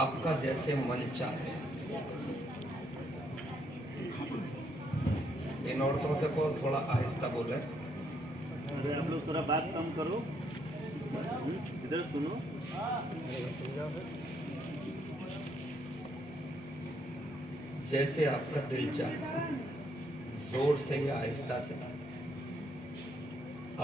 آپ کا جیسے من چاہے. ان عورتوں سے کو تھوڑا آہستہ بولیں. آپ لوگ تھوڑا بات کم کرو, ادھر سنو. جیسے آپ کا دل چاہے, زور سے یا آہستہ سے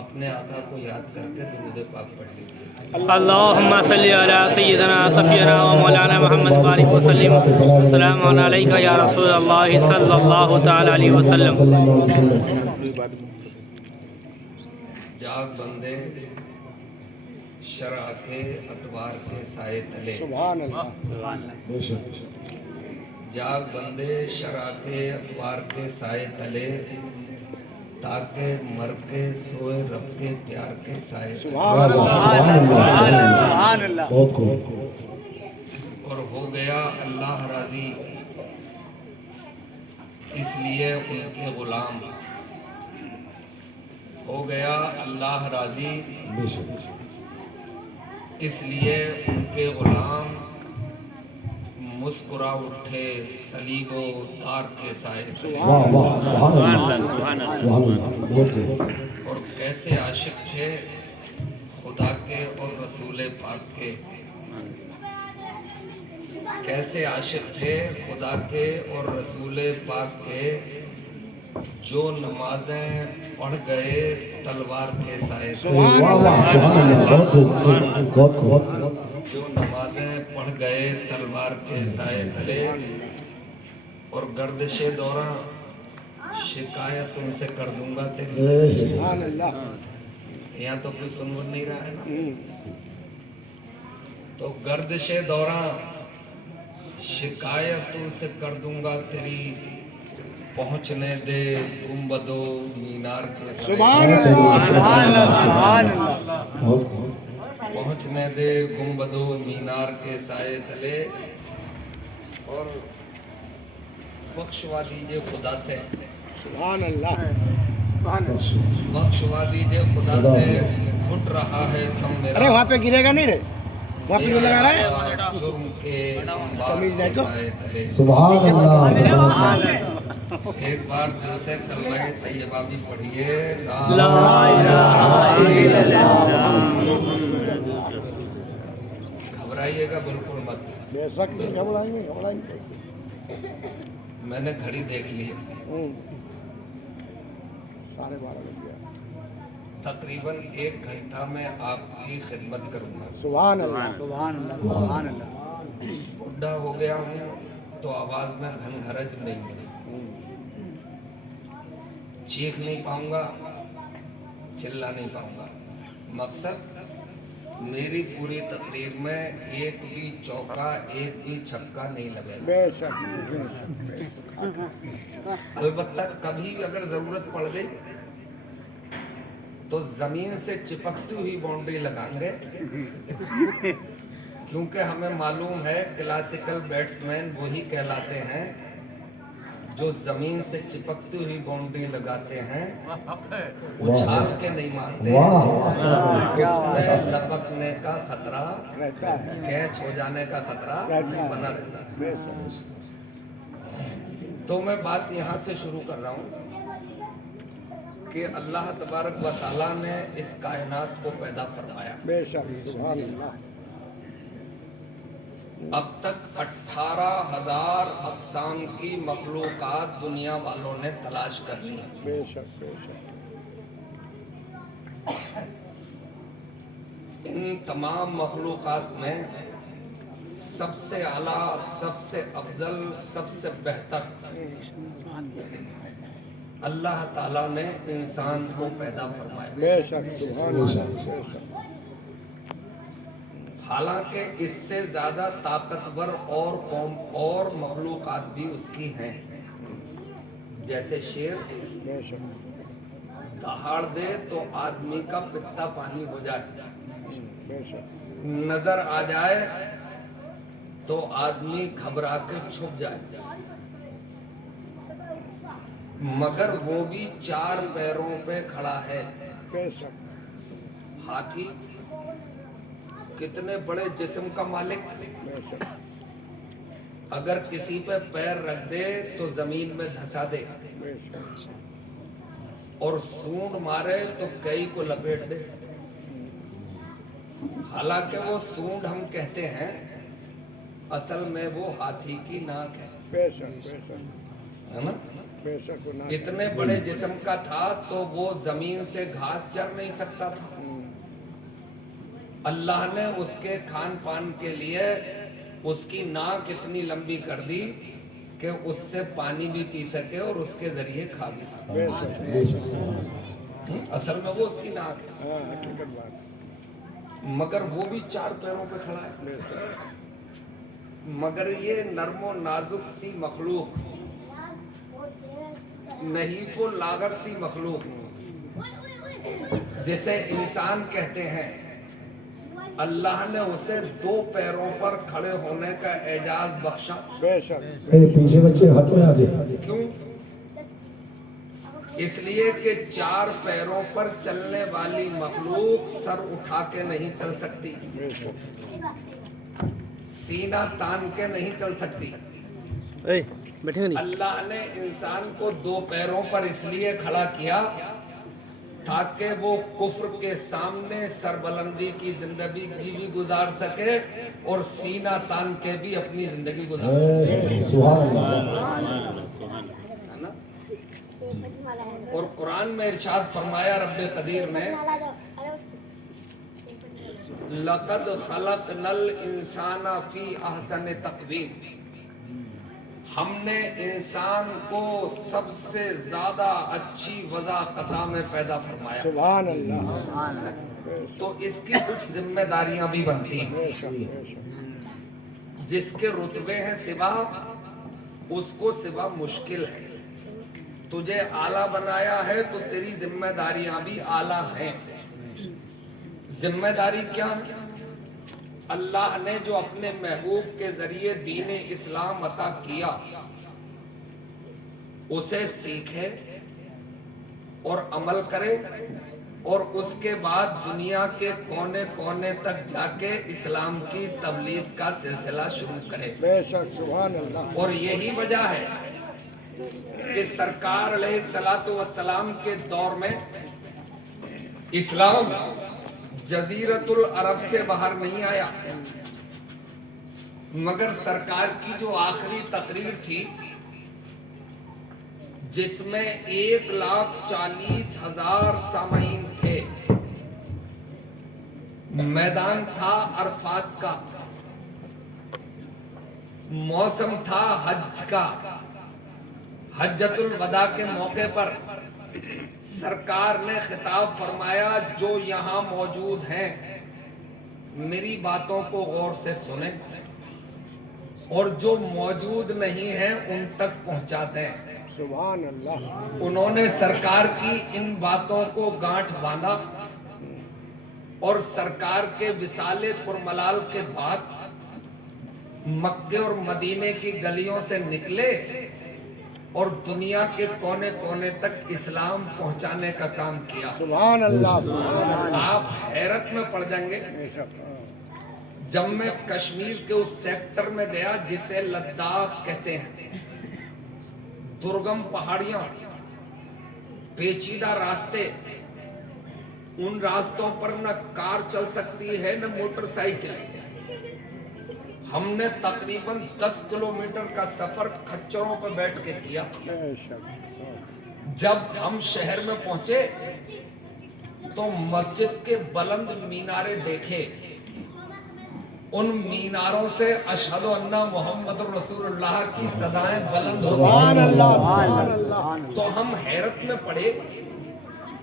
اپنے آقا کو یاد کر کے درود پاک پڑھ لیجیے. اللہم صلی علی سیدنا صفینا و مولانا محمد بارک وسلم. السلام علیکم یا رسول اللہ صلی اللہ تعالی علیہ وسلم. جاگ بندے شرع کے اتوار کے سائے تلے. جاگ بندے شرع کے اتوار کے سائے تلے, تاکہ مر کے سوئے رب کے پیار کے سائے تلے. اور ہو گیا اللہ راضی, اس لیے ان کے غلام. ہو گیا اللہ راضی, اس لیے ان کے غلام. مسکرا اٹھے صلیب و تار کے سائے تلے. اور کیسے عاشق تھے خدا کے اور رسول پاک کے. کیسے عاشق تھے خدا کے اور رسول پاک کے, جو نمازیں پڑھ گئے تلوار کے سائے تلے. جو نمازیں پڑھ گئے تلوار کے سائے تلے. اور گردش دوراں شکایت ان سے کر دوں گا تیری. یہاں تو کوئی سن نہیں رہا ہے نا. تو گردش دوراں شکایت ان سے کر دوں گا تیری, پہنچنے دے گنبد و مینار کے سائے. پہنچنے دے گنبد و مینار کے سائے تلے. اور بخشوا دیجئے خدا سے, بخشوا دیجئے خدا سے, گھٹ رہا ہے تم میرا. ارے وہاں پہ گرے گا نہیں رے, وہاں پہ لگا رہا ہے. جرم کے انبار کے سائے تلے. سبحان اللہ. ایک بار دل سے کلمہ طیبہ بھی پڑھیے, لا الہ الا اللہ. گھبرائیے گا بالکل مت. بے شک نہیں گھبرائیں گے کیسے. میں نے گھڑی دیکھ لی ہے, 12:30 بج گیا. تقریباً 1 گھنٹہ میں آپ کی خدمت کروں گا. سبحان اللہ, سبحان اللہ, سبحان اللہ. بڈھا ہو گیا ہوں تو آواز میں گھن گھرج نہیں ہے, چیخ نہیں پاؤں گا, چلا نہیں پاؤں گا. مقصد میری پوری تقریر میں ایک بھی چوکا ایک بھی چھکا نہیں لگے گا. بے شک. البتہ کبھی اگر ضرورت پڑ گئی تو زمین سے چپکتی ہوئی باؤنڈری لگائیں گے, کیونکہ ہمیں معلوم ہے کلاسیکل بیٹسمین وہی کہلاتے ہیں جو زمین سے چپکتی ہوئی باؤنڈری لگاتے ہیں, اچھال کے نہیں مارتے. اس میں لپکنے کا خطرہ, کیچ ہو جانے کا خطرہ بنا رہتا ہے. تو میں بات یہاں سے شروع کر رہا ہوں کہ اللہ تبارک و تعالیٰ نے اس کائنات کو پیدا فرمایا. بے شک. سبحان اللہ. اب تک 18,000 اقسام کی مخلوقات دنیا والوں نے تلاش کر لی. بے شک. بے شک. ان تمام مخلوقات میں سب سے اعلیٰ, سب سے افضل, سب سے بہتر اللہ تعالیٰ نے انسان کو پیدا فرمایا. بے شک. سبحان اللہ. بے شک. حالانکہ اس سے زیادہ طاقتور اور قوم اور مخلوقات بھی اس کی ہیں, جیسے شیر بے شک. دہاڑ دے تو آدمی کا پتا پانی ہو جائے, بے شک. نظر آ جائے تو آدمی گھبرا کے چھپ جائے, مگر وہ بھی 4 پیروں پہ کھڑا ہے. بے شک. ہاتھی کتنے بڑے جسم کا مالک, بے شک. अगर किसी पे पैर रख दे तो जमीन में धंसा दे, और सूंड मारे तो कई को लपेट दे। हालांकि वो सूंड हम कहते हैं, असल में वो हाथी की नाक है, बेशक है ना। बेशक इतने बड़े जिस्म का था तो वो जमीन से घास चर नहीं सकता था। अल्लाह ने उसके खान पान के लिए उसकी नाक इतनी लंबी कर दी कि उससे पानी भी पी सके और उसके जरिए खा भी सके। असल में वो उसकी नाक है, हाँ हकीकत बात। मगर वो भी 4 पैरों पे खड़ा है। मगर ये नर्मो नाजुक सी मखलूक, नहीफो लागर सी मखलूक, जिसे इंसान कहते हैं, अल्लाह ने उसे 2 पैरों पर खड़े होने का एजाज बख्शा। बेशक पीछे बच्चे हटो यहाँ से। क्यों? इसलिए कि 4 पैरों पर चलने वाली मखलूक सर उठा के नहीं चल सकती, सीना तान के नहीं चल सकती। बैठेगा नहीं। अल्लाह ने इंसान को 2 पैरों पर इसलिए खड़ा किया ताकि वो कुफ्र के सामने सरबलंदी की जिंदगी भी गुजार सके और सीना तान के भी अपनी जिंदगी गुजार सके, सुभान अल्लाह। है ना। और कुरान में इरशाद फरमाया रब्बे कदीर ने, लक़द खलक़नल इंसाना फी अहसन तक़वीम, हमने इंसान को सबसे ज्यादा अच्छी वज़ाक़ता में पैदा फरमाया। सुभान अल्लाह। तो इसकी कुछ जिम्मेदारियां भी बनती हैं। जिसके रुतबे हैं सिवा, उसको सिवा मुश्किल है। तुझे आला बनाया है तो तेरी जिम्मेदारियां भी आला हैं। जिम्मेदारी क्या है? अल्लाह ने जो अपने महबूब के जरिए दीन इस्लाम अता किया, उसे सीखे और अमल करे, और उसके बाद दुनिया के कोने कोने तक जाके इस्लाम की तबलीग का सिलसिला शुरू करे। बेशक सुभान अल्लाह। और यही वजह है कि सरकार अलैहिस्सलातु वस्सलाम के दौर में इस्लाम जजीरतुल अरब से बाहर नहीं आया, मगर सरकार की जो आखिरी तकरीर थी, जिसमें 1,40,000 सामीन थे, मैदान था अरफात का, मौसम था हज का, हज्जतुल वदा के मौके पर सरकार ने खिताब फरमाया, जो यहाँ मौजूद हैं मेरी बातों को गौर से सुने और जो मौजूद नहीं हैं उन तक पहुंचा दें। सुभान अल्लाह। उन्होंने सरकार की इन बातों को गांठ बांधा और सरकार के विसाले पुरमलाल के बाद मक्के और मदीने की गलियों से निकले और दुनिया के कोने कोने तक इस्लाम पहुंचाने का काम किया। सुभान अल्लाह। आप हैरत में पड़ जाएंगे जब मैं कश्मीर के उस सेक्टर में गया जिसे लद्दाख कहते हैं। दुर्गम पहाड़ियां, पेचीदा रास्ते, उन रास्तों पर न कार चल सकती है न मोटरसाइकिल। हमने तकरीबन 10 किलोमीटर का सफर खच्चरों पर बैठ के किया। जब हम शहर में पहुंचे तो मस्जिद के बुलंद मीनारे देखे। उन मीनारों से अशहदु अन्ना मोहम्मद रसूलुल्लाह की सदाएं बुलंद होती। तो हम हैरत में पड़े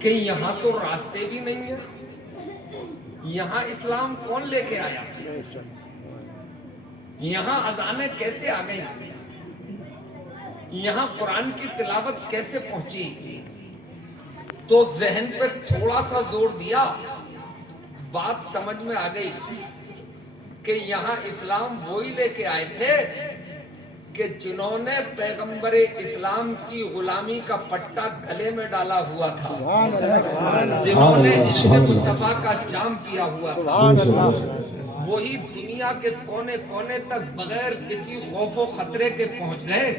कि यहाँ तो रास्ते भी नहीं है, यहाँ इस्लाम कौन लेके आया, यहाँ अजानें कैसे आ गई, यहाँ कुरान की तिलावत कैसे पहुंची। तो जहन पे थोड़ा सा जोर दिया, बात समझ में आ गई कि यहाँ इस्लाम वही लेके आए थे कि जिन्होंने पैगंबरे इस्लाम की गुलामी का पट्टा गले में डाला हुआ था, जिन्होंने इश्क़ मुस्तफा का जाम पिया हुआ था। وہی دنیا کے کونے کونے تک بغیر کسی خوف و خطرے کے پہنچ گئے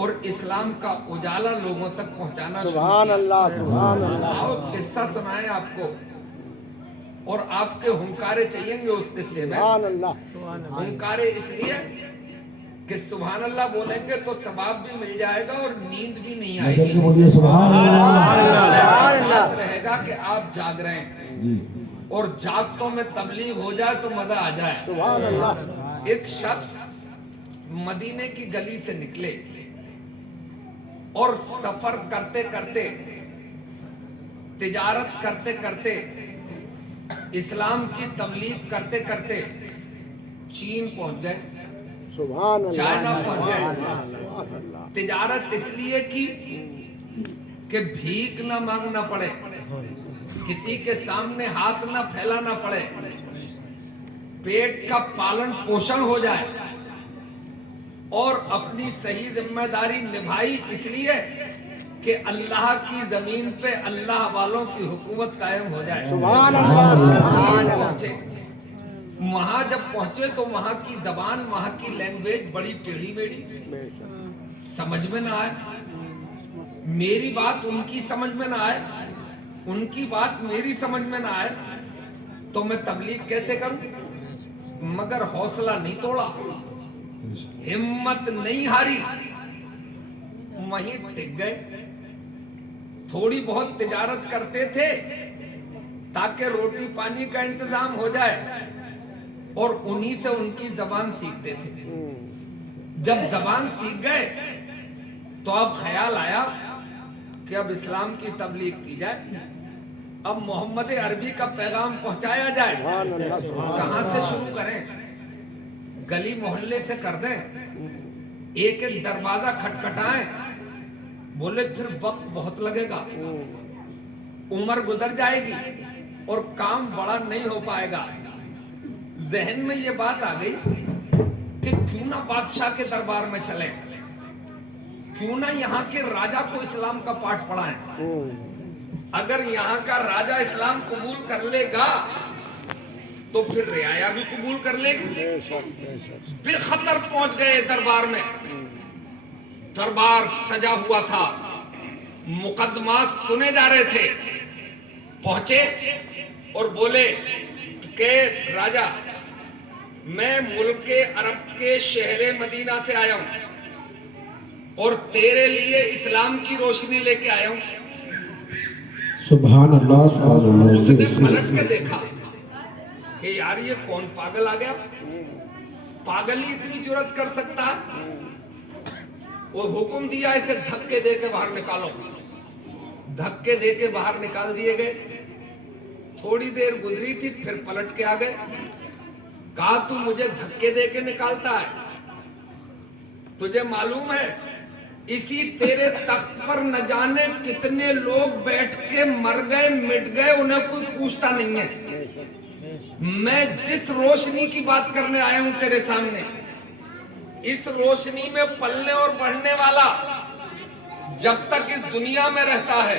اور اسلام کا اجالا لوگوں تک پہنچانا شروع سبحان کیا۔ اللہ سبحان اللہ آؤ قصہ سنائیں آپ کو، اور آپ کے ہنکارے چاہیے گے اس قصے میں۔ سبحان اللہ ہنکارے اس لیے کہ سبحان اللہ بولیں گے تو ثواب بھی مل جائے گا اور نیند بھی نہیں آئے نظر کے گی، بولیے سبحان اللہ۔ احساس رہے گا کہ آپ جاگ رہے ہیں، جی اور جاگتوں میں تبلیغ ہو جائے تو مزہ آ جائے۔ سبحان اللہ ایک شخص مدینے کی گلی سے نکلے اور سفر کرتے کرتے، تجارت کرتے کرتے، اسلام کی تبلیغ کرتے کرتے چین پہنچ گئے، سبحان اللہ چائنا پہنچ گئے۔ سبحان اللہ تجارت اس لیے کی کہ بھیک نہ مانگنا پڑے، کسی کے سامنے ہاتھ نہ پھیلانا پڑے، پیٹ کا پالن پوشن ہو جائے، اور اپنی صحیح ذمہ داری نبھائی اس لیے کہ اللہ کی زمین پہ اللہ والوں کی حکومت قائم ہو جائے۔ سبحان اللہ چین پہنچے، وہاں جب پہنچے تو وہاں کی زبان، وہاں کی لینگویج بڑی ٹیڑھی میڑھی، سمجھ میں نہ آئے، میری بات ان کی سمجھ میں نہ آئے، ان کی بات میری سمجھ میں نہ آئے، تو میں تبلیغ کیسے کروں؟ مگر حوصلہ نہیں توڑا، ہمت نہیں ہاری، وہیں ٹک گئے۔ تھوڑی بہت تجارت کرتے تھے تاکہ روٹی پانی کا انتظام ہو جائے، اور انہی سے ان کی زبان سیکھتے تھے۔ جب زبان سیکھ گئے تو اب خیال آیا کہ اب اسلام کی تبلیغ کی جائے، اب محمد عربی کا پیغام پہنچایا جائے۔ کہاں سے شروع کریں؟ گلی محلے سے کر دیں، ایک ایک دروازہ کھٹکھٹائیں؟ بولے پھر وقت بہت لگے گا، عمر گزر جائے گی اور کام بڑا نہیں ہو پائے گا۔ ذہن میں یہ بات آ گئی کہ کیوں نہ بادشاہ کے دربار میں چلیں، کیوں نہ یہاں کے راجہ کو اسلام کا پاٹھ پڑھائیں۔ اگر یہاں کا راجہ اسلام قبول کر لے گا تو پھر رعایا بھی قبول کر لے گی۔ بے خطر پہنچ گئے دربار میں، دربار سجا ہوا تھا، مقدمات سنے جا رہے تھے۔ پہنچے اور بولے کہ راجہ، میں ملک عرب کے شہر مدینہ سے آیا ہوں اور تیرے لیے اسلام کی روشنی لے کے آیا ہوں۔ سبحان اللہ سبحان اللہ۔ اس نے پلٹ کے دیکھا کہ یار یہ کون پاگل آ گیا، پاگل ہی اتنی جرات کر سکتا ہے۔ وہ حکم دیا اسے دھکے دے کے باہر نکالو، دھکے دے کے باہر نکال دیے گئے۔ تھوڑی دیر گزری تھی، پھر پلٹ کے آ گئے، کہا تو مجھے دھکے دے کے نکالتا ہے، تجھے معلوم ہے اسی تیرے تخت پر نہ جانے کتنے لوگ بیٹھ کے مر گئے مٹ گئے، انہیں کوئی پوچھتا نہیں ہے۔ میں جس روشنی کی بات کرنے آیا ہوں تیرے سامنے، اس روشنی میں پلنے اور بڑھنے والا جب تک اس دنیا میں رہتا ہے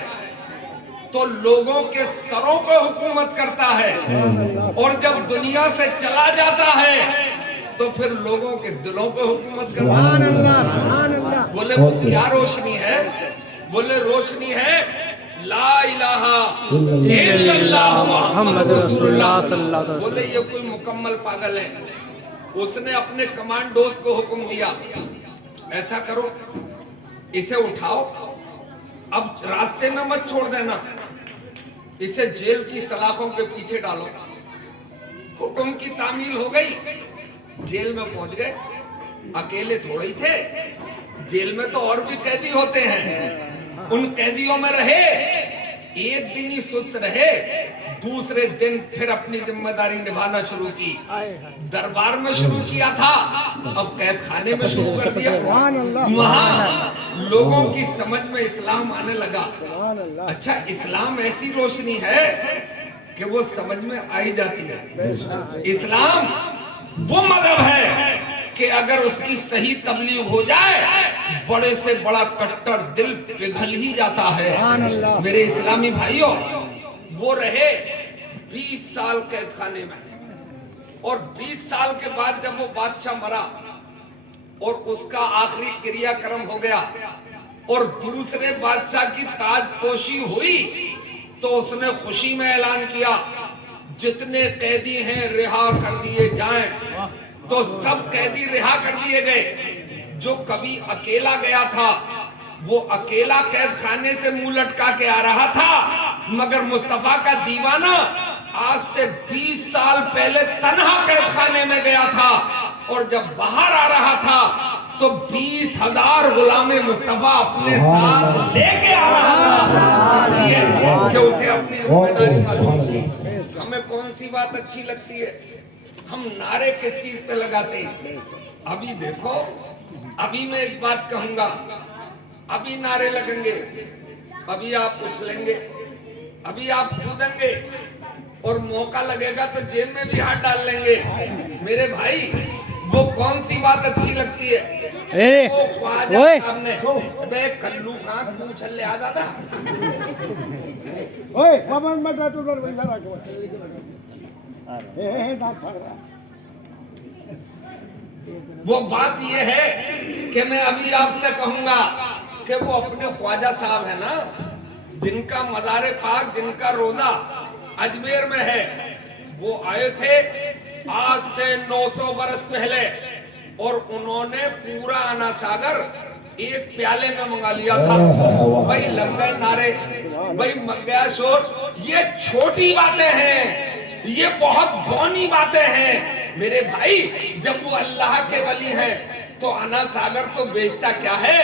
تو لوگوں کے سروں پہ حکومت کرتا ہے، اور جب دنیا سے چلا جاتا ہے تو پھر لوگوں کے دلوں پہ حکومت کرتا ہے۔ بولے وہ کیا روشنی ہے؟ بولے روشنی ہے لا الہ الا اللہ محمد رسول اللہ صلی اللہ علیہ وسلم۔ بولے یہ کوئی مکمل پاگل ہے۔ اس نے اپنے کمانڈوز کو حکم دیا، ایسا کرو اسے اٹھاؤ، اب راستے میں مت چھوڑ دینا، اسے جیل کی سلاخوں کے پیچھے ڈالو۔ حکم کی تعمیل ہو گئی، جیل میں پہنچ گئے۔ اکیلے تھوڑے ہی تھے، جیل میں تو اور بھی قیدی ہوتے ہیں، ان قیدیوں میں رہے، ایک دن ہی سست رہے، دوسرے دن پھر اپنی ذمہ داری نبھانا شروع کی۔ دربار میں شروع کیا تھا، اب قید خانے میں شروع کر دیا۔ وہاں لوگوں کی سمجھ میں اسلام آنے لگا۔ اچھا، اسلام ایسی روشنی ہے کہ وہ سمجھ میں آئی جاتی ہے۔ اسلام وہ مذہب ہے کہ اگر اس کی صحیح تبلیغ ہو جائے بڑے سے بڑا کٹر دل پگھل ہی جاتا ہے۔ میرے اسلامی بھائیوں، وہ رہے 20 سال قید خانے میں، اور 20 سال کے بعد جب وہ بادشاہ مرا اور اس کا آخری کریا کرم ہو گیا اور دوسرے بادشاہ کی تاج پوشی ہوئی تو اس نے خوشی میں اعلان کیا جتنے قیدی ہیں رہا کر دیے جائیں. تو سب قیدی رہا کر دیے گئے. جو کبھی اکیلا گیا تھا وہ اکیلا قید خانے سے منہ لٹکا کے آ رہا تھا, مگر مصطفیٰ کا دیوانہ آج سے 20 سال پہلے تنہا قید خانے میں گیا تھا اور جب باہر آ رہا تھا تو 20,000 غلام مصطفیٰ اپنے ساتھ لے کے آ رہا تھا, اس لیے کہ اسے اپنی ذمہ داری معلوم تھی. ہمیں کون سی بات اچھی لگتی ہے؟ ہم نعرے کس چیز پہ لگاتے ہیں؟ ابھی دیکھو, ابھی میں ایک بات کہوں گا, ابھی نعرے لگیں گے, ابھی آپ اچھلیں گے, ابھی آپ کودیں گے اور موقع لگے گا تو جیب میں بھی ہاتھ ڈال لیں گے. میرے بھائی وہ کون سی بات اچھی لگتی ہے؟ وہ خواجہ صاحب نے بے کلو کہاں پوچھ لے آتا تھا. اوئے بابا میں ڈاٹو ڈر بھائی سارا کو دانت پھڑ رہا. وہ بات یہ ہے کہ میں ابھی آپ سے کہوں گا کہ وہ اپنے خواجہ صاحب ہیں نا, جن کا مزار پاک, جن کا روزہ اجمیر میں ہے, وہ آئے تھے آج سے 900 برس پہلے اور انہوں نے پورا انا ساگر ایک پیالے میں منگا لیا تھا. بھائی لگ گئے نعرے, بھائی مگ گیا شور. یہ چھوٹی باتیں ہیں, یہ بہت بونی باتیں ہیں. میرے بھائی جب وہ اللہ کے ولی ہیں تو انا ساگر تو بیچتا کیا ہے؟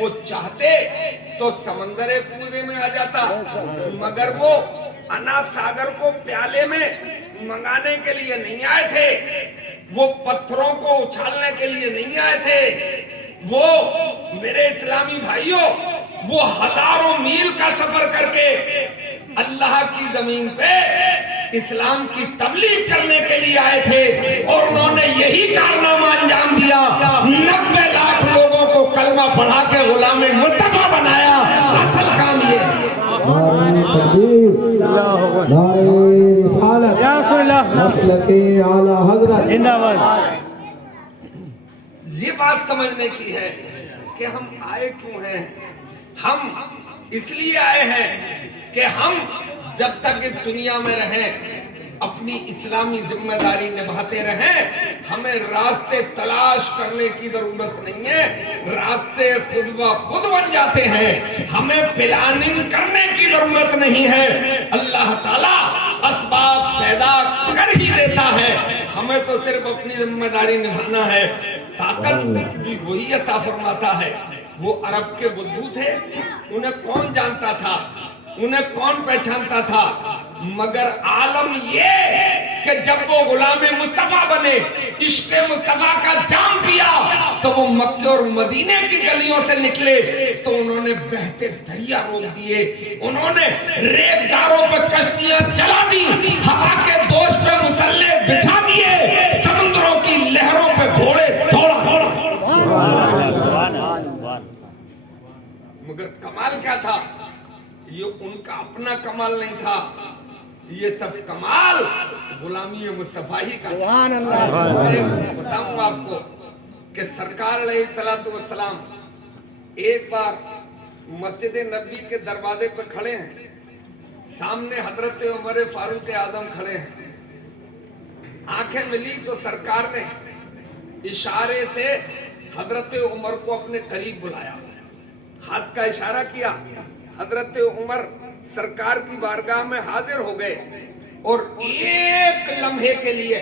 وہ چاہتے تو سمندر پورے میں آ جاتا, مگر وہ انا ساگر کو پیالے میں منگانے کے لیے نہیں آئے تھے, وہ پتھروں کو اچھالنے کے لیے نہیں آئے تھے. وہ میرے اسلامی بھائیوں, وہ ہزاروں میل کا سفر کر کے اللہ کی زمین پہ اسلام کی تبلیغ کرنے کے لیے آئے تھے اور انہوں نے یہی کارنامہ انجام دیا. 90 لاکھ لوگوں کو کلمہ پڑھا کے غلام مصطفیٰ بنایا. اصل کام یہ ہے. نعرہ تکبیر, نعرہ رسالت, یا رسول اللہ, مسلک اعلی حضرت. زندہ باد. یہ بات سمجھنے کی ہے کہ ہم آئے کیوں ہیں. ہم اس لیے آئے ہیں کہ ہم جب تک اس دنیا میں رہیں اپنی اسلامی ذمہ داری نبھاتے رہیں. ہمیں راستے تلاش کرنے کی ضرورت نہیں ہے, راستے خود بخود بن جاتے ہیں. ہمیں پلاننگ کرنے کی ضرورت نہیں ہے. اللہ تعالیٰ اسباب پیدا کر ہی دیتا ہے, ہمیں تو صرف اپنی ذمہ داری نبھانا ہے. طاقت بھی وہی عطا فرماتا ہے. وہ عرب کے بدھو تھے, انہیں کون جانتا تھا, انہیں کون پہچانتا تھا, مگر عالم یہ کہ جب وہ غلام مصطفیٰ بنے, عشق مصطفیٰ کا جام پیا, تو وہ مکے اور مدینے کی گلیوں سے نکلے تو انہوں نے بہتے دریا روک دیے, انہوں نے ریگداروں پہ کشتیاں چلا دی, ہوا کے دوش پہ مسلح بچھا دیے, سمندروں کی لہروں پہ گھوڑے دوڑا. مگر کمال کیا تھا؟ یہ ان کا اپنا کمال نہیں تھا, یہ سب کمال غلامی مصطفیٰ ہی کا. سبحان اللہ. میں بتاؤں آپ کو کہ سرکار علیہ السلام ایک بار مسجد نبی کے دروازے پہ کھڑے ہیں, سامنے حضرت عمر فاروق اعظم کھڑے ہیں. آنکھیں ملی تو سرکار نے اشارے سے حضرت عمر کو اپنے قریب بلایا, ہاتھ کا اشارہ کیا. حضرت عمر سرکار کی بارگاہ میں حاضر ہو گئے اور ایک لمحے کے لیے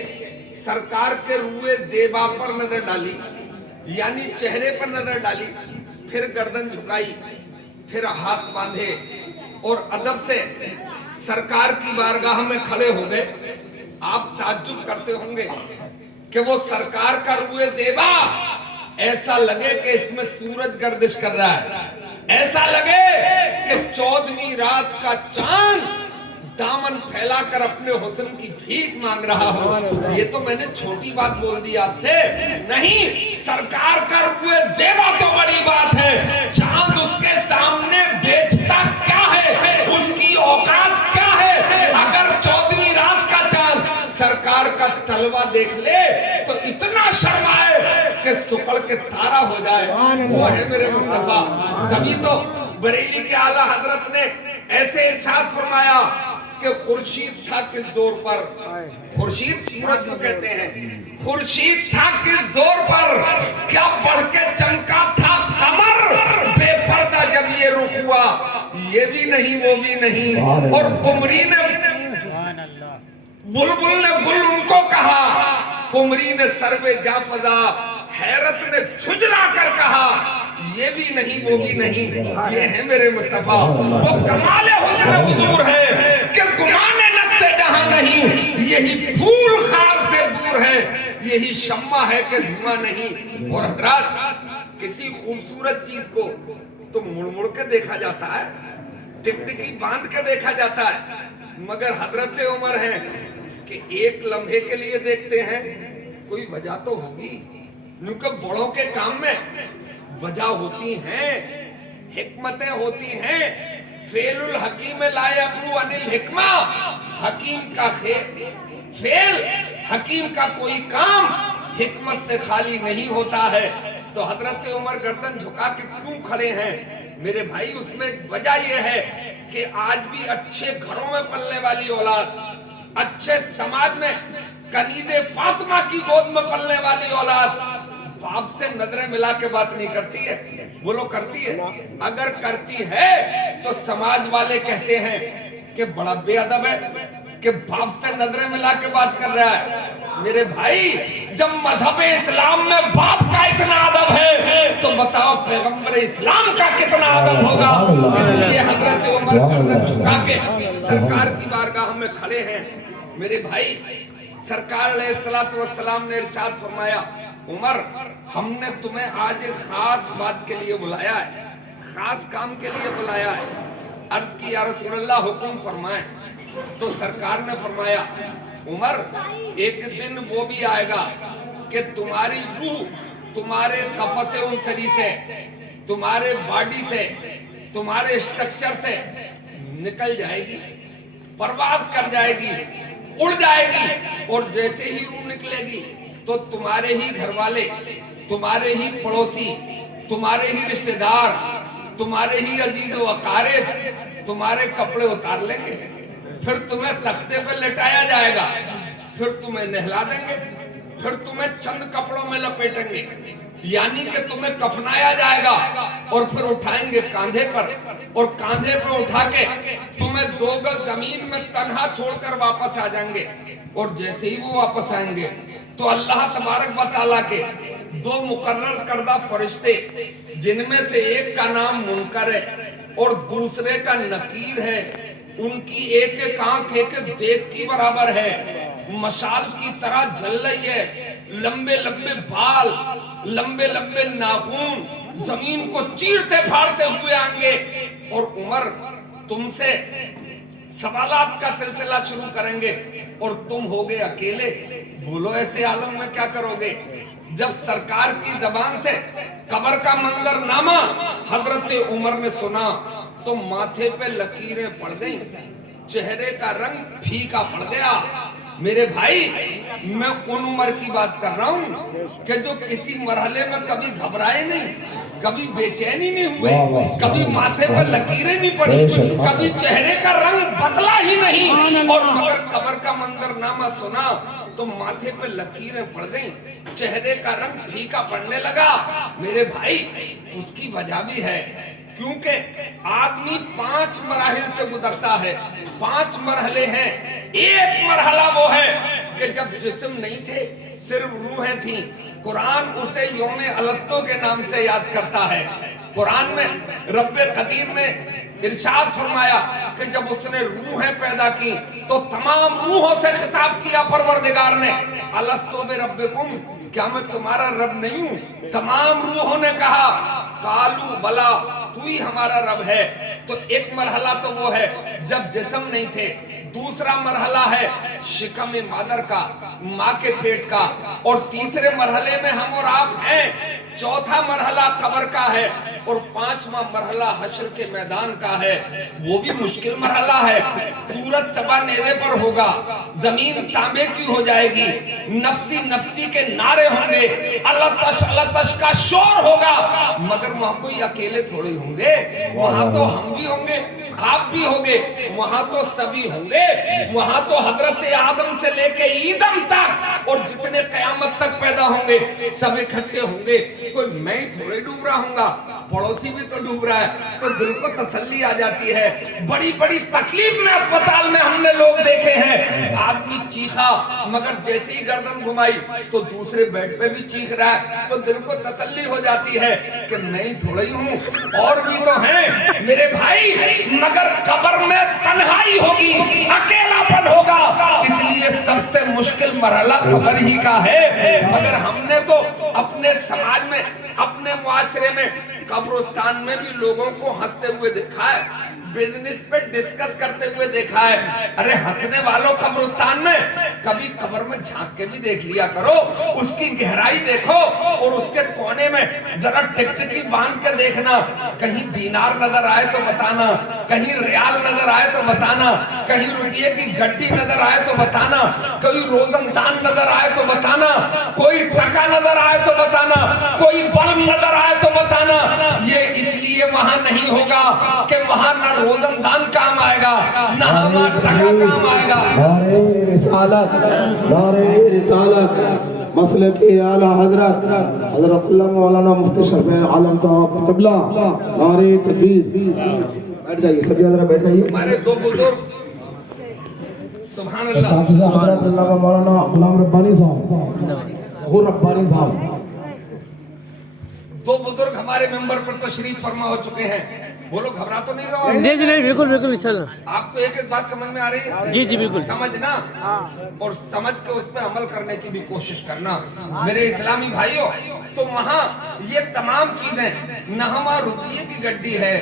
سرکار کے روئے زیبا پر نظر ڈالی, یعنی چہرے پر نظر ڈالی, پھر گردن جھکائی, پھر ہاتھ باندھے اور ادب سے سرکار کی بارگاہ میں کھڑے ہو گئے. آپ تعجب کرتے ہوں گے کہ وہ سرکار کا روئے زیبا ایسا لگے کہ اس میں سورج گردش کر رہا ہے, ایسا لگے کہ 14ویں رات کا چاند دامن پھیلا کر اپنے حسن کی بھیک مانگ رہا ہو. یہ تو میں نے چھوٹی بات بول دی آپ سے, نہیں, سرکار کا روئے زیبا تو بڑی بات ہے. چاند اس کے سامنے بیچتا کیا ہے, اس کی اوقات کیا ہے. اگر 14ویں رات کا چاند سرکار کا जलवा देख ले तो इतना शर्माए कि सुकड़ के तारा हो जाए, वो है मेरे मुस्तफा। तभी तो बरेली के आला हजरत ने ऐसे इरशाद फरमाया कि खुर्शीद था किस जोर पर, खुर्शीद सूरज को कहते हैं, खुर्शीद था किस जोर पर, क्या बढ़ के चमका था कमर, बेपर्दा जब ये रुख हुआ, ये भी नहीं वो भी नहीं। और कुमरी ने, बुलबुल ने गुल उनको कहा, कुमरी ने सर्वे जाफजा, हैरत ने झुंझला कर कहा, ये भी नहीं वो भी नहीं। ये है मेरे मुस्तफा, वो कमाल हुस्न हुजूर है कि गुमाने नक्शे जहां नहीं, यही फूल खार से दूर है, यही शम्मा है कि धुआं नहीं। और हजरात, किसी खूबसूरत चीज को तो मुड़ मुड़ के देखा जाता है, टिकटिकी बांध के देखा जाता है, मगर हजरत उमर है कि एक लम्हे के लिए देखते हैं, कोई वजह तो होगी, क्योंकि बड़ों के काम में वजह होती हैं, हिकमतें होती हैं। फेलुल हकीम ला यखलू अनिल हिकमा, हकीम का फेल, हकीम का कोई काम हिकमत से खाली नहीं होता है। तो हजरत उमर गर्दन झुका के क्यों खड़े हैं मेरे भाई? उसमें वजह यह है कि आज भी अच्छे घरों में पलने वाली औलाद, अच्छे समाज में कनीज़े फातिमा की गोद में पलने वाली औलाद बाप से नजरें मिला के बात नहीं करती है। वो लोग करती है, अगर करती है तो समाज वाले कहते हैं कि बड़ा बेअदब है कि बाप से नजरें मिला के बात कर रहा है। मेरे भाई, जब मजहब इस्लाम में बाप का इतना अदब है तो बताओ पैगंबर इस्लाम का कितना अदब होगा। इसलिए हजरत उमर गर्दन झुका के सरकार की बारगाह में खड़े हैं। मेरे भाई, सरकार अलैहिस्सलातु वस्सलाम ने इरशाद फरमाया, उमर, हमने तुम्हें आज एक खास बात के लिए बुलाया है, खास काम के लिए बुलाया है। अर्ज की या रसूलल्लाह, हुक्म फरमाएं। तो सरकार ने फरमाया, उमर, एक दिन वो भी आएगा कि तुम्हारी रूह तुम्हारे कफसे उनसरी से, तुम्हारे बॉडी से, तुम्हारे स्ट्रक्चर से निकल जाएगी, परवाज कर जाएगी, उड़ जाएगी, और जैसे ही रूह निकलेगी तो तुम्हारे ही घर वाले, तुम्हारे ही पड़ोसी, तुम्हारे ही रिश्तेदार, तुम्हारे ही अजीज व अकारिब तुम्हारे कपड़े उतार लेंगे, फिर तुम्हें तख्ते पे लेटाया जाएगा, फिर तुम्हें नहला देंगे, फिर तुम्हें चंद कपड़ों में लपेटेंगे, यानी कि तुम्हें कफनाया जाएगा, और फिर उठाएंगे कांधे पर, और कांधे पे उठा के तुम्हें 2 गज जमीन में तन्हा छोड़कर वापस आ जाएंगे। और जैसे ही वो वापस आएंगे तो अल्लाह तबारक व तआला के 2 मुकर्रर करदा फरिश्ते, जिनमें से एक का नाम मुनकर है और दूसरे का नकीर है, उनकी एक एक आंख एक देख की बराबर है, मशाल की तरह जल रही है, लंबे लंबे बाल, लंबे लंबे नाखून, जमीन को चीरते फाड़ते हुए आएंगे। और उमर, तुमसे सवालात का सिलसिला शुरू करेंगे और तुम होगे अकेले। बोलो, ऐसे आलम में क्या करोगे? जब सरकार की जबान से कब्र का मंजरनामा हजरत उमर ने सुना तो माथे पे लकीरें पड़ गईं, चेहरे का रंग फीका पड़ गया। मेरे भाई, मैं उन उमर की बात कर रहा हूँ कि जो किसी मरहले में कभी घबराए नहीं, कभी बेचैनी नहीं हुए, कभी माथे पर लकीरें नहीं पड़ी, कभी चेहरे का रंग बदला ही नहीं, और मगर कब्र का मंजरनामा सुना तो माथे पे लकीरें पड़ गईं, चेहरे का रंग फीका पड़ने लगा। मेरे भाई, उसकी वजह भी है, क्योंकि आदमी 5 मराहिल से गुजरता है, 5 मरहले हैं। एक मरहला वो है कि जब जिस्म नहीं थे, सिर्फ रूहें थी। कुरान उसे यौमे अलस्तो के नाम से याद करता है। कुरान में रब्बे कदीर ने इरशाद फरमाया कि जब उसने रूहें पैदा की तो तमाम रूहों से खिताब किया परवरदिगार ने, अलस्तो बे रब्बिकुम, क्या मैं तुम्हारा रब नहीं हूँ? तमाम रूहों ने कहा, कालू बला, तू ही हमारा रब है। तो एक मरहला तो वो है जब जिस्म नहीं थे, दूसरा मरहला है शिकम मादर का, माँ के पेट का, और तीसरे मरहले में हम और आप हैं चौथा मरहला कब्र का है और 5वां मरहला हश्र के मैदान का है। वो भी मुश्किल मरहला है। सूरज सवा नेज़े पर होगा, जमीन तांबे की हो जाएगी, नफ्सी नफ्सी के नारे होंगे, अल्लाह तश का शोर होगा, मगर वहां कोई अकेले थोड़े होंगे, वहां तो हम भी होंगे, आप भी होंगे, वहां तो सभी होंगे। वहां तो हजरत आदम से लेके ईदम तक और जितने कयामत तक पैदा होंगे सब इकट्ठे होंगे। कोई मैं ही थोड़े डूब रहा हूँगा, पड़ोसी भी तो डूब रहा है, तो दिल को तसल्ली आ जाती है। बड़ी बड़ी तकलीफ में अस्पताल में हमने लोग देखे हैं, आदमी चीखा मगर जैसे ही गर्दन घुमाई तो दूसरे बेड पे भी चीख रहा है, तो दिल को तसल्ली हो जाती है कि मैं ही थोड़ा ही हूँ, और भी तो हैं मेरे भाई। मगर कब्र में तन्हाई होगी, अकेलापन होगा, इसलिए सबसे मुश्किल मरहला कब्र ही का है। मगर हमने तो अपने समाज में, अपने मुआशरे में, कब्रिस्तान में भी लोगों को हंसते हुए देखा है, बिजनेस पे डिस्कस करते हुए देखा है। अरे हंसने वालों कब्रिस्तान में कभी कब्र में झांक के भी देख लिया करो, उसकी गहराई देखो और उसके कोने में जरा टिकटिकी बांध के देखना, कहीं दीनार नजर आए तो बताना, कहीं रियाल नजर आए तो बताना, कहीं रुपये की गड्डी नजर आए तो बताना, कोई रोजनदान नजर आए तो बताना, कोई टका नजर आए तो बताना, कोई बल्ब नजर आए तो बताना। ये इसलिए वहां नहीं होगा कि वहां न रोजनदान काम आएगा, न हमारा टका काम आएगा। नारे रिसालत, नारे रिसालत, मसलक आला हजरत हजरत अल्लाह मौलाना मुफ्ती शफी आलम साहब क़िबला, नारे तकबीर। बैठ जाइए सभी, जरा बैठ जाइए। हमारे दो बुजुर्ग सुभान अल्लाह, साथ ही साथ हजरत अल्लाह मौलाना गुलाम रब्बानी साहब, वो रब्बानी साहब, दो बुजुर्ग हमारे मेंबर पर तशरीफ फरमा हो चुके हैं। बोलो, घबरा तो नहीं रहो? जी जी नहीं, बिल्कुल बिल्कुल इंशाल्लाह। आपको एक एक बात समझ में आ रही है? जी जी बिल्कुल। समझना और समझ के उस पर अमल करने की भी कोशिश करना मेरे इस्लामी भाइयों। तो वहाँ ये तमाम चीजें, न हमारा रुपये की गड्डी है,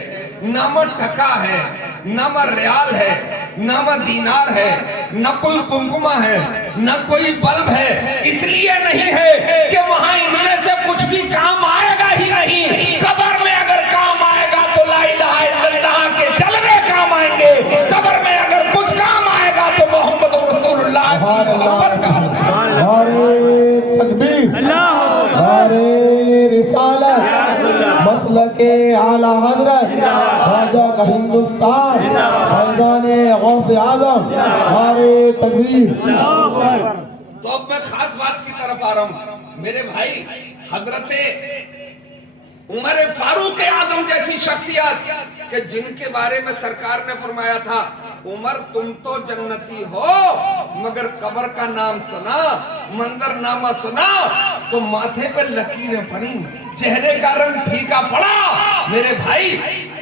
न हमारा टका है, न हमारा रियाल है, न हमारा दीनार है, न कोई कुमकुमा है, न कोई बल्ब है। इसलिए नहीं है कि वहाँ इनमें से कुछ भी काम आएगा ही नहीं। कब्र में अगर काम आएगा तो ला इलाहा इल्लल्लाह के जलवे काम आएंगे। कब्र में अगर कुछ काम आएगा तो मोहम्मद रसूलुल्लाह की मोहब्बत का। नारे तकबीर, नारे रिसालत, मसलके आला हजरत ख्वाजा का हिंदुस्तान, फैज़ाने गौसे आज़म, नारे तकबीर। तो अब मैं खास बात की तरफ आ रहा हूँ मेरे भाई। हजरते उमर फारूक आजम जैसी शख्सियत के जिनके बारे में सरकार ने फरमाया था, उमर तुम तो जन्नती हो मगर कब्र का नाम सुना, मंजरनामा सुना तो माथे पे लकीरें पड़ी, चेहरे का रंग फीका पड़ा। मेरे भाई,